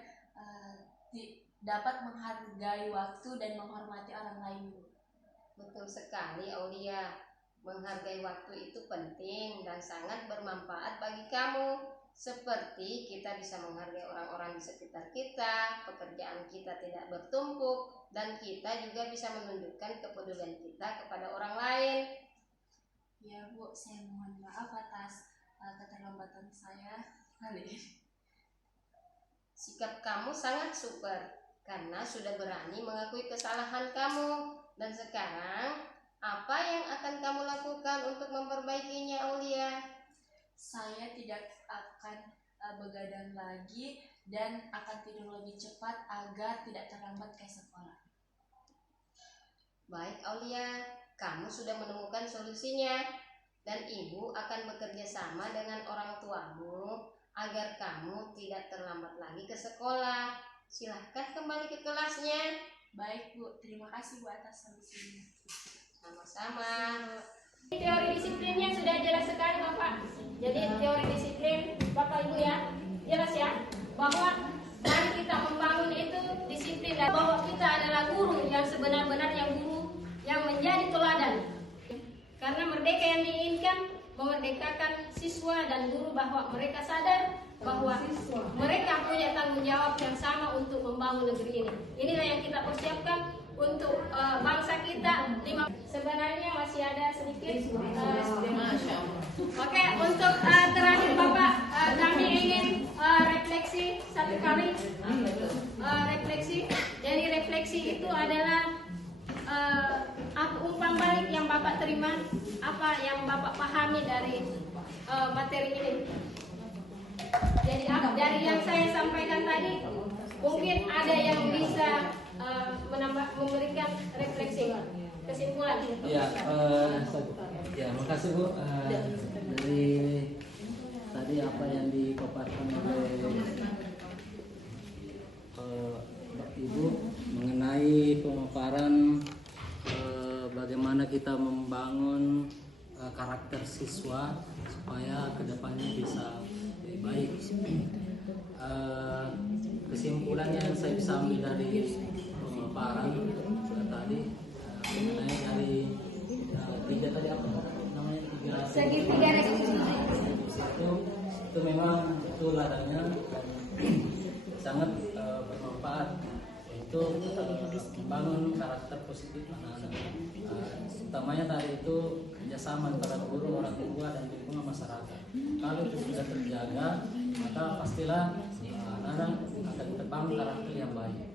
dapat menghargai waktu dan menghormati orang lain, Bu. Betul sekali, Aulia. Menghargai waktu itu penting dan sangat bermanfaat bagi kamu. Seperti kita bisa menghargai orang-orang di sekitar kita, pekerjaan kita tidak bertumpuk, dan kita juga bisa menunjukkan kepedulian kita kepada orang lain. Ya Bu, saya mohon maaf atas keterlambatan saya kali ini. Sikap kamu sangat super karena sudah berani mengakui kesalahan kamu. Dan sekarang apa yang akan kamu lakukan untuk memperbaikinya, Aulia? Saya tidak akan begadang lagi dan akan tidur lebih cepat agar tidak terlambat ke sekolah. Baik, Aulia, kamu sudah menemukan solusinya dan ibu akan bekerja sama dengan orang tuamu agar kamu tidak terlambat lagi ke sekolah. Silahkan kembali ke kelasnya. Baik Bu, terima kasih Bu atas solusinya. Sama-sama. Teori disiplinnya sudah jelas sekali Bapak. Jadi teori disiplin Bapak Ibu ya, jelas ya, bahwa dan kita membangun itu disiplin dan bahwa kita adalah guru yang sebenar-benarnya guru yang menjadi teladan. Karena merdeka yang diinginkan memerdekakan siswa dan guru bahwa mereka sadar bahwa mereka punya tanggung jawab yang sama untuk membangun negeri ini. Inilah yang kita persiapkan untuk bangsa kita. Sebenarnya masih ada sedikit. Oke, untuk terakhir Bapak, kami ingin refleksi satu kali. Refleksi. Jadi refleksi itu adalah apa umpan balik yang Bapak terima, apa yang Bapak pahami dari materi ini. Jadi dari yang saya sampaikan tadi, mungkin ada yang bisa memberikan refleksi kesimpulan. Ya, makasih Bu. Dari tadi apa yang dipaparkan oleh Ibu mengenai pemaparan bagaimana kita membangun karakter siswa supaya kedepannya bisa lebih baik. Kesimpulannya yang saya bisa ambil dari pemaparan tadi mengenai dari tiga tadi apa namanya segitiga restitusi itu memang betul adanya dan sangat bermanfaat untuk membangun karakter positif anak-anak. Utamanya tadi itu kerjasama antara guru, orang tua, dan lingkungan masyarakat. Kalau itu sudah terjaga, maka pastilah anak-anak akan terbangun karakter yang baik.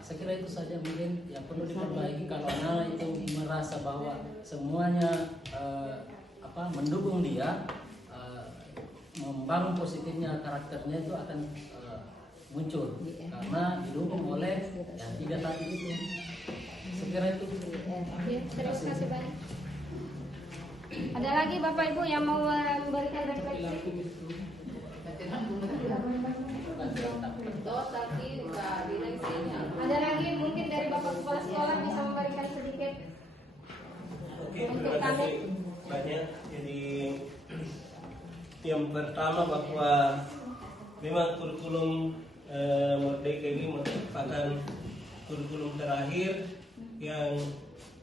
Saya kira itu saja mungkin yang perlu diperbaiki. Kalau anak itu merasa bahwa semuanya mendukung dia, membangun positifnya karakternya itu akan muncul karena didukung oleh yang tiga tadi itu. Saya kira itu. Terima kasih banyak. Ada lagi Bapak Ibu yang mau memberikan refleksi? Ada lagi mungkin dari Bapak Kepala Sekolah bisa memberikan sedikit. Oke, terima kasih banyak. Jadi yang pertama bahwa memang kurikulum Merdeka ini merupakan kurikulum terakhir yang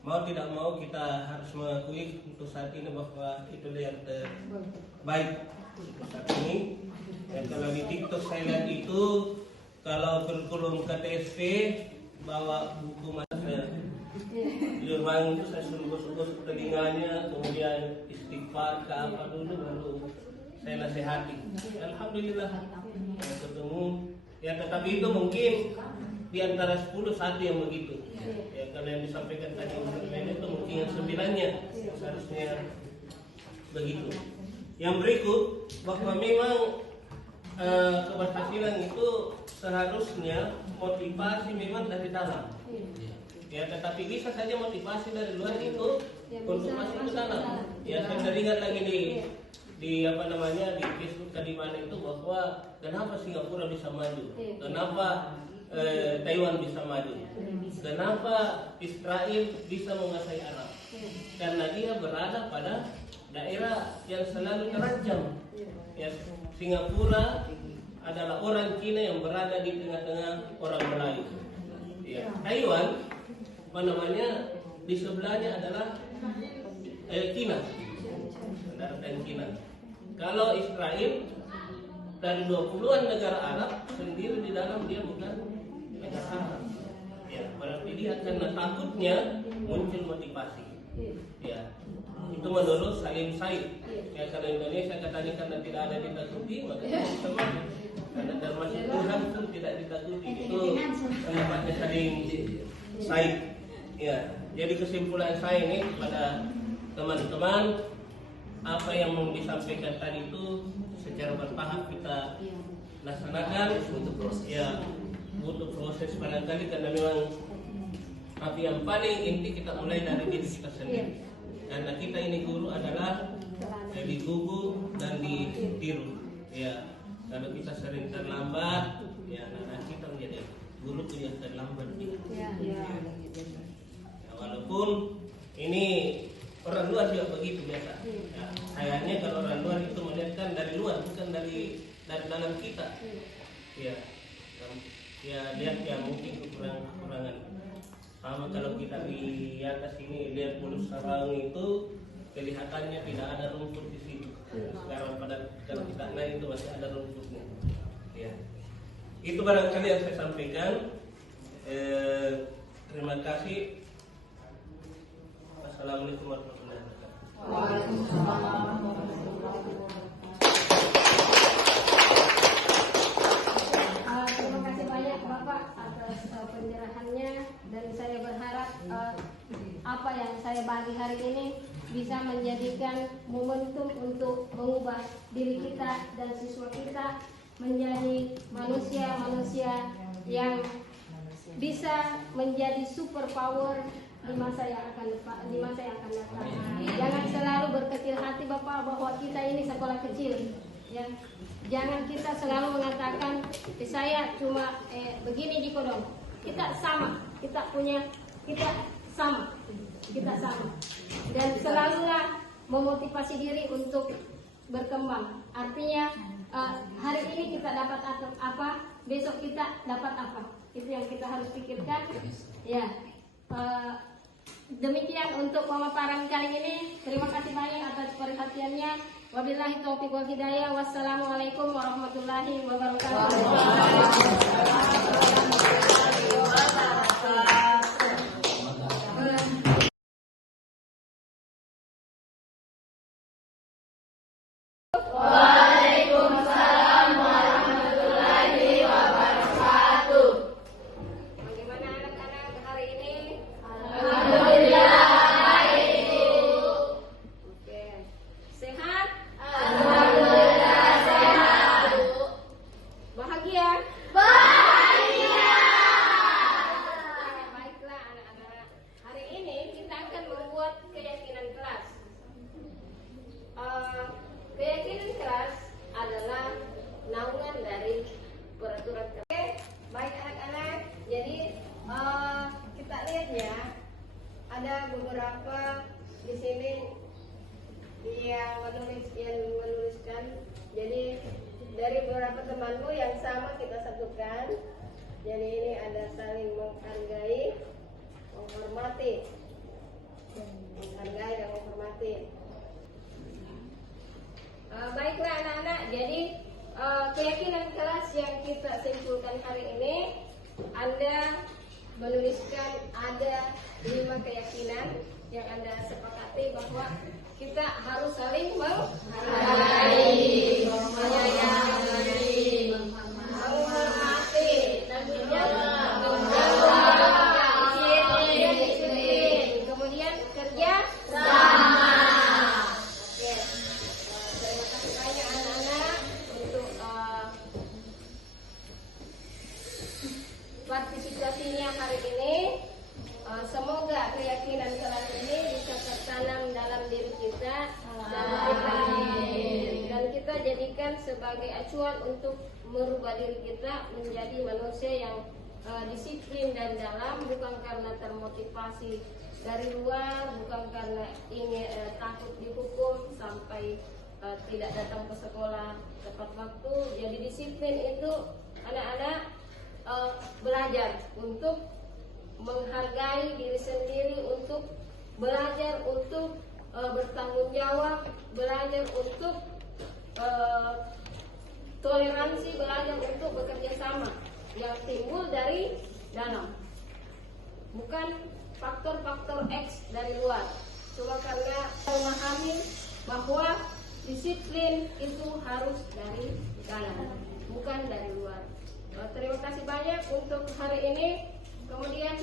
mau tidak mau kita harus mengakui untuk saat ini bahwa itu yang terbaik saat ini. Dan kalau di TikTok saya lihat itu kalau kurikulum KTSP bawa buku masanya di rumah itu saya suruh telinganya, kemudian istighfar ke apa dulu baru saya nasihati. Alhamdulillah ketemu. Ya tetapi itu mungkin di antara 10 satu yang begitu. Ya kalau yang disampaikan tadi itu mungkin yang 9-nya seharusnya begitu. Yang berikut bahwa memang keberhasilan itu seharusnya motivasi memang dari dalam. Ya, tetapi bisa saja motivasi dari luar itu untuk masuk ke dalam. Ya, saya teringat lagi di apa namanya di Facebook tadi mana itu bahwa kenapa Singapura bisa maju, kenapa Taiwan bisa maju, kenapa Israel bisa menguasai Arab, karena dia berada pada daerah yang selalu terancam. Ya, Singapura adalah orang Cina yang berada di tengah-tengah orang Melayu. Ya, Taiwan, apa namanya, di sebelahnya adalah Cina, daratan Cina. Kalau Israel dari 20-an negara Arab sendiri di dalam dia bukan negara Arab. Ya, berarti dia karena takutnya muncul motivasi. Ya, itu menurut Salim Said. Ya, karena Indonesia katanya karena tidak ada ditakuti, maka kita maju. Karena termasuk Tuhan itu tidak ditakuti. Itu pendapatnya Salim Said. Ya, jadi kesimpulan saya ini kepada teman-teman, apa yang mau disampaikan tadi itu secara bertahap kita laksanakan. Ya, butuh proses barangkali karena memang tapi yang paling inti kita mulai dari diri kita sendiri. Karena kita ini guru adalah digugu dan ditiru. Ya, kalau kita sering terlambat, ya anak-anak kita menjadi guru itu yang terlambat. Ya, walaupun ini orang luar juga begitu biasa. Ya, sayangnya kalau orang luar itu melihatkan dari luar, bukan dari dalam kita. Ya, lihat ya mungkin kekurangan. Sama kalau kita di atas ini lihat Pulau Sarang itu kelihatannya tidak ada rumput di situ. Sekarang kalau kita naik itu masih ada rumputnya. Ya, itu barangkali yang saya sampaikan. Terima kasih. Assalamualaikum warahmatullahi wabarakatuh. Waalaikumsalam. Terima kasih banyak Bapak atas pencerahannya, dan saya berharap apa yang saya bagi hari ini bisa menjadikan momentum untuk mengubah diri kita dan siswa kita menjadi manusia-manusia yang bisa menjadi super power di masa yang akan datang. Jangan selalu berkecil hati Bapak bahwa kita ini sekolah kecil. Ya, jangan kita selalu mengatakan saya cuma begini Jiko dong. Kita sama, kita sama. Dan selalulah memotivasi diri untuk berkembang. Artinya hari ini kita dapat apa, besok kita dapat apa. Itu yang kita harus pikirkan. Ya. Demikian untuk pemaparan kali ini. Terima kasih banyak atas perhatiannya. Wabillahi taufiq wal hidayah. Wassalamualaikum warahmatullahi wabarakatuh. Ada beberapa di sini yang menuliskan. Jadi dari beberapa temanmu yang sama kita satukan. Jadi ini ada saling menghargai, menghormati, dan menghormati. Baiklah anak-anak. Jadi keyakinan kelas yang kita simpulkan hari ini, Anda menuliskan ada 5 keyakinan yang Anda sepakati bahwa kita harus saling menghargai, menyayangi, menghormati, dan disiplin, kemudian kerja sama. Oke, terima kasih banyak anak-anak untuk partisipasinya hari ini. sebagai acuan untuk merubah diri kita menjadi manusia yang disiplin dari dalam, bukan karena termotivasi dari luar, bukan karena ingin takut dihukum sampai tidak datang ke sekolah tepat waktu. Jadi disiplin itu anak-anak belajar untuk menghargai diri sendiri, untuk belajar untuk bertanggung jawab, belajar untuk toleransi, belajar untuk bekerja sama yang timbul dari dalam, bukan faktor-faktor X dari luar. Cuma karena memahami bahwa disiplin itu harus dari dalam, bukan dari luar. Terima kasih banyak untuk hari ini. Kemudian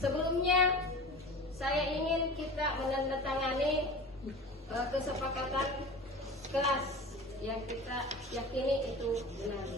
sebelumnya saya ingin kita menandatangani kesepakatan kelas yang kita yakini itu benar.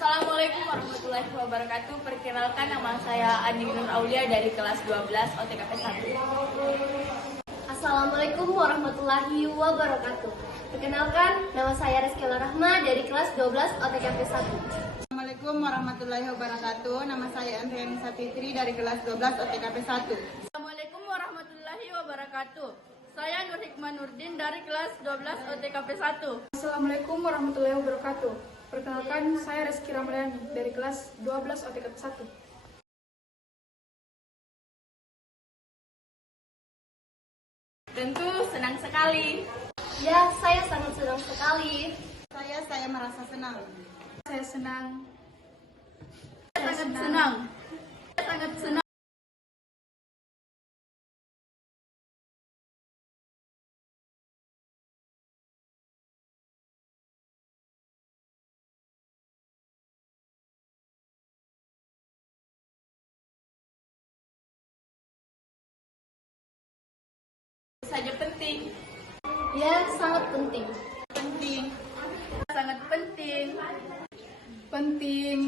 Assalamualaikum warahmatullahi wabarakatuh. Perkenalkan, nama saya Andi Nur Aulia dari kelas 12 OTKP 1. Assalamualaikum warahmatullahi wabarakatuh. Perkenalkan, nama saya Rizkyla Rahma dari kelas 12 OTKP 1. Assalamualaikum warahmatullahi wabarakatuh. Nama saya Andriani Satitri dari kelas 12 OTKP 1. Assalamualaikum warahmatullahi wabarakatuh. Saya Nur Hikmah Nurdin dari kelas 12 OTKP 1. Assalamualaikum warahmatullahi wabarakatuh. Perkenalkan, saya Reski Ramliani dari kelas 12 OTKP 1. Tentu senang sekali. Ya, saya sangat senang sekali. Saya merasa senang. Saya senang. Saya sangat senang. Saya sangat senang. Saja penting. Ya, sangat penting. Penting. Sangat penting. Penting.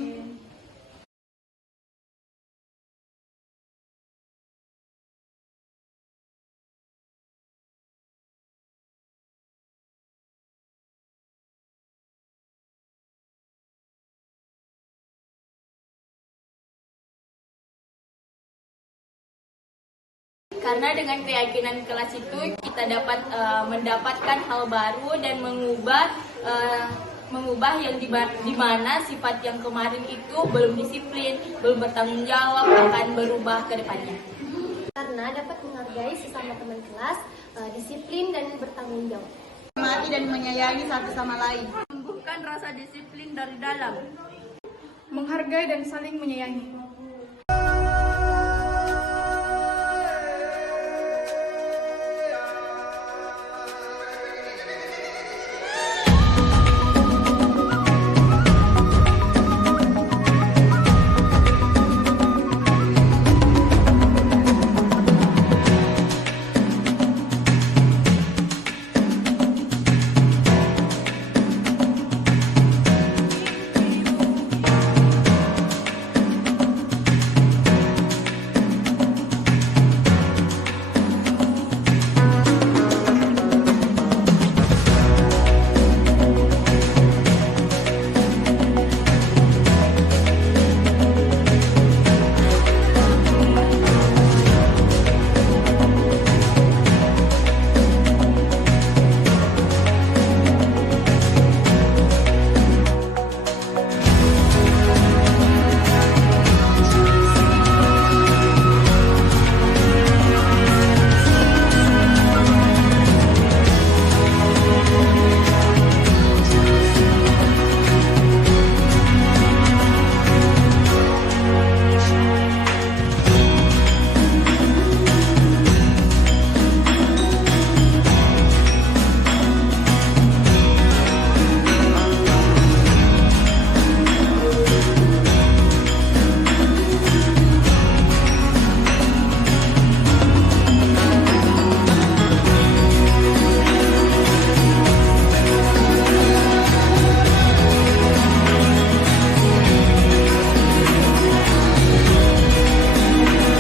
Karena dengan keyakinan kelas itu kita dapat mendapatkan hal baru dan mengubah yang di mana sifat yang kemarin itu belum disiplin, belum bertanggung jawab akan berubah ke depannya. Karena dapat menghargai sesama teman kelas, disiplin dan bertanggung jawab. Menghormati dan menyayangi satu sama lain. Menumbuhkan rasa disiplin dari dalam. Menghargai dan saling menyayangi.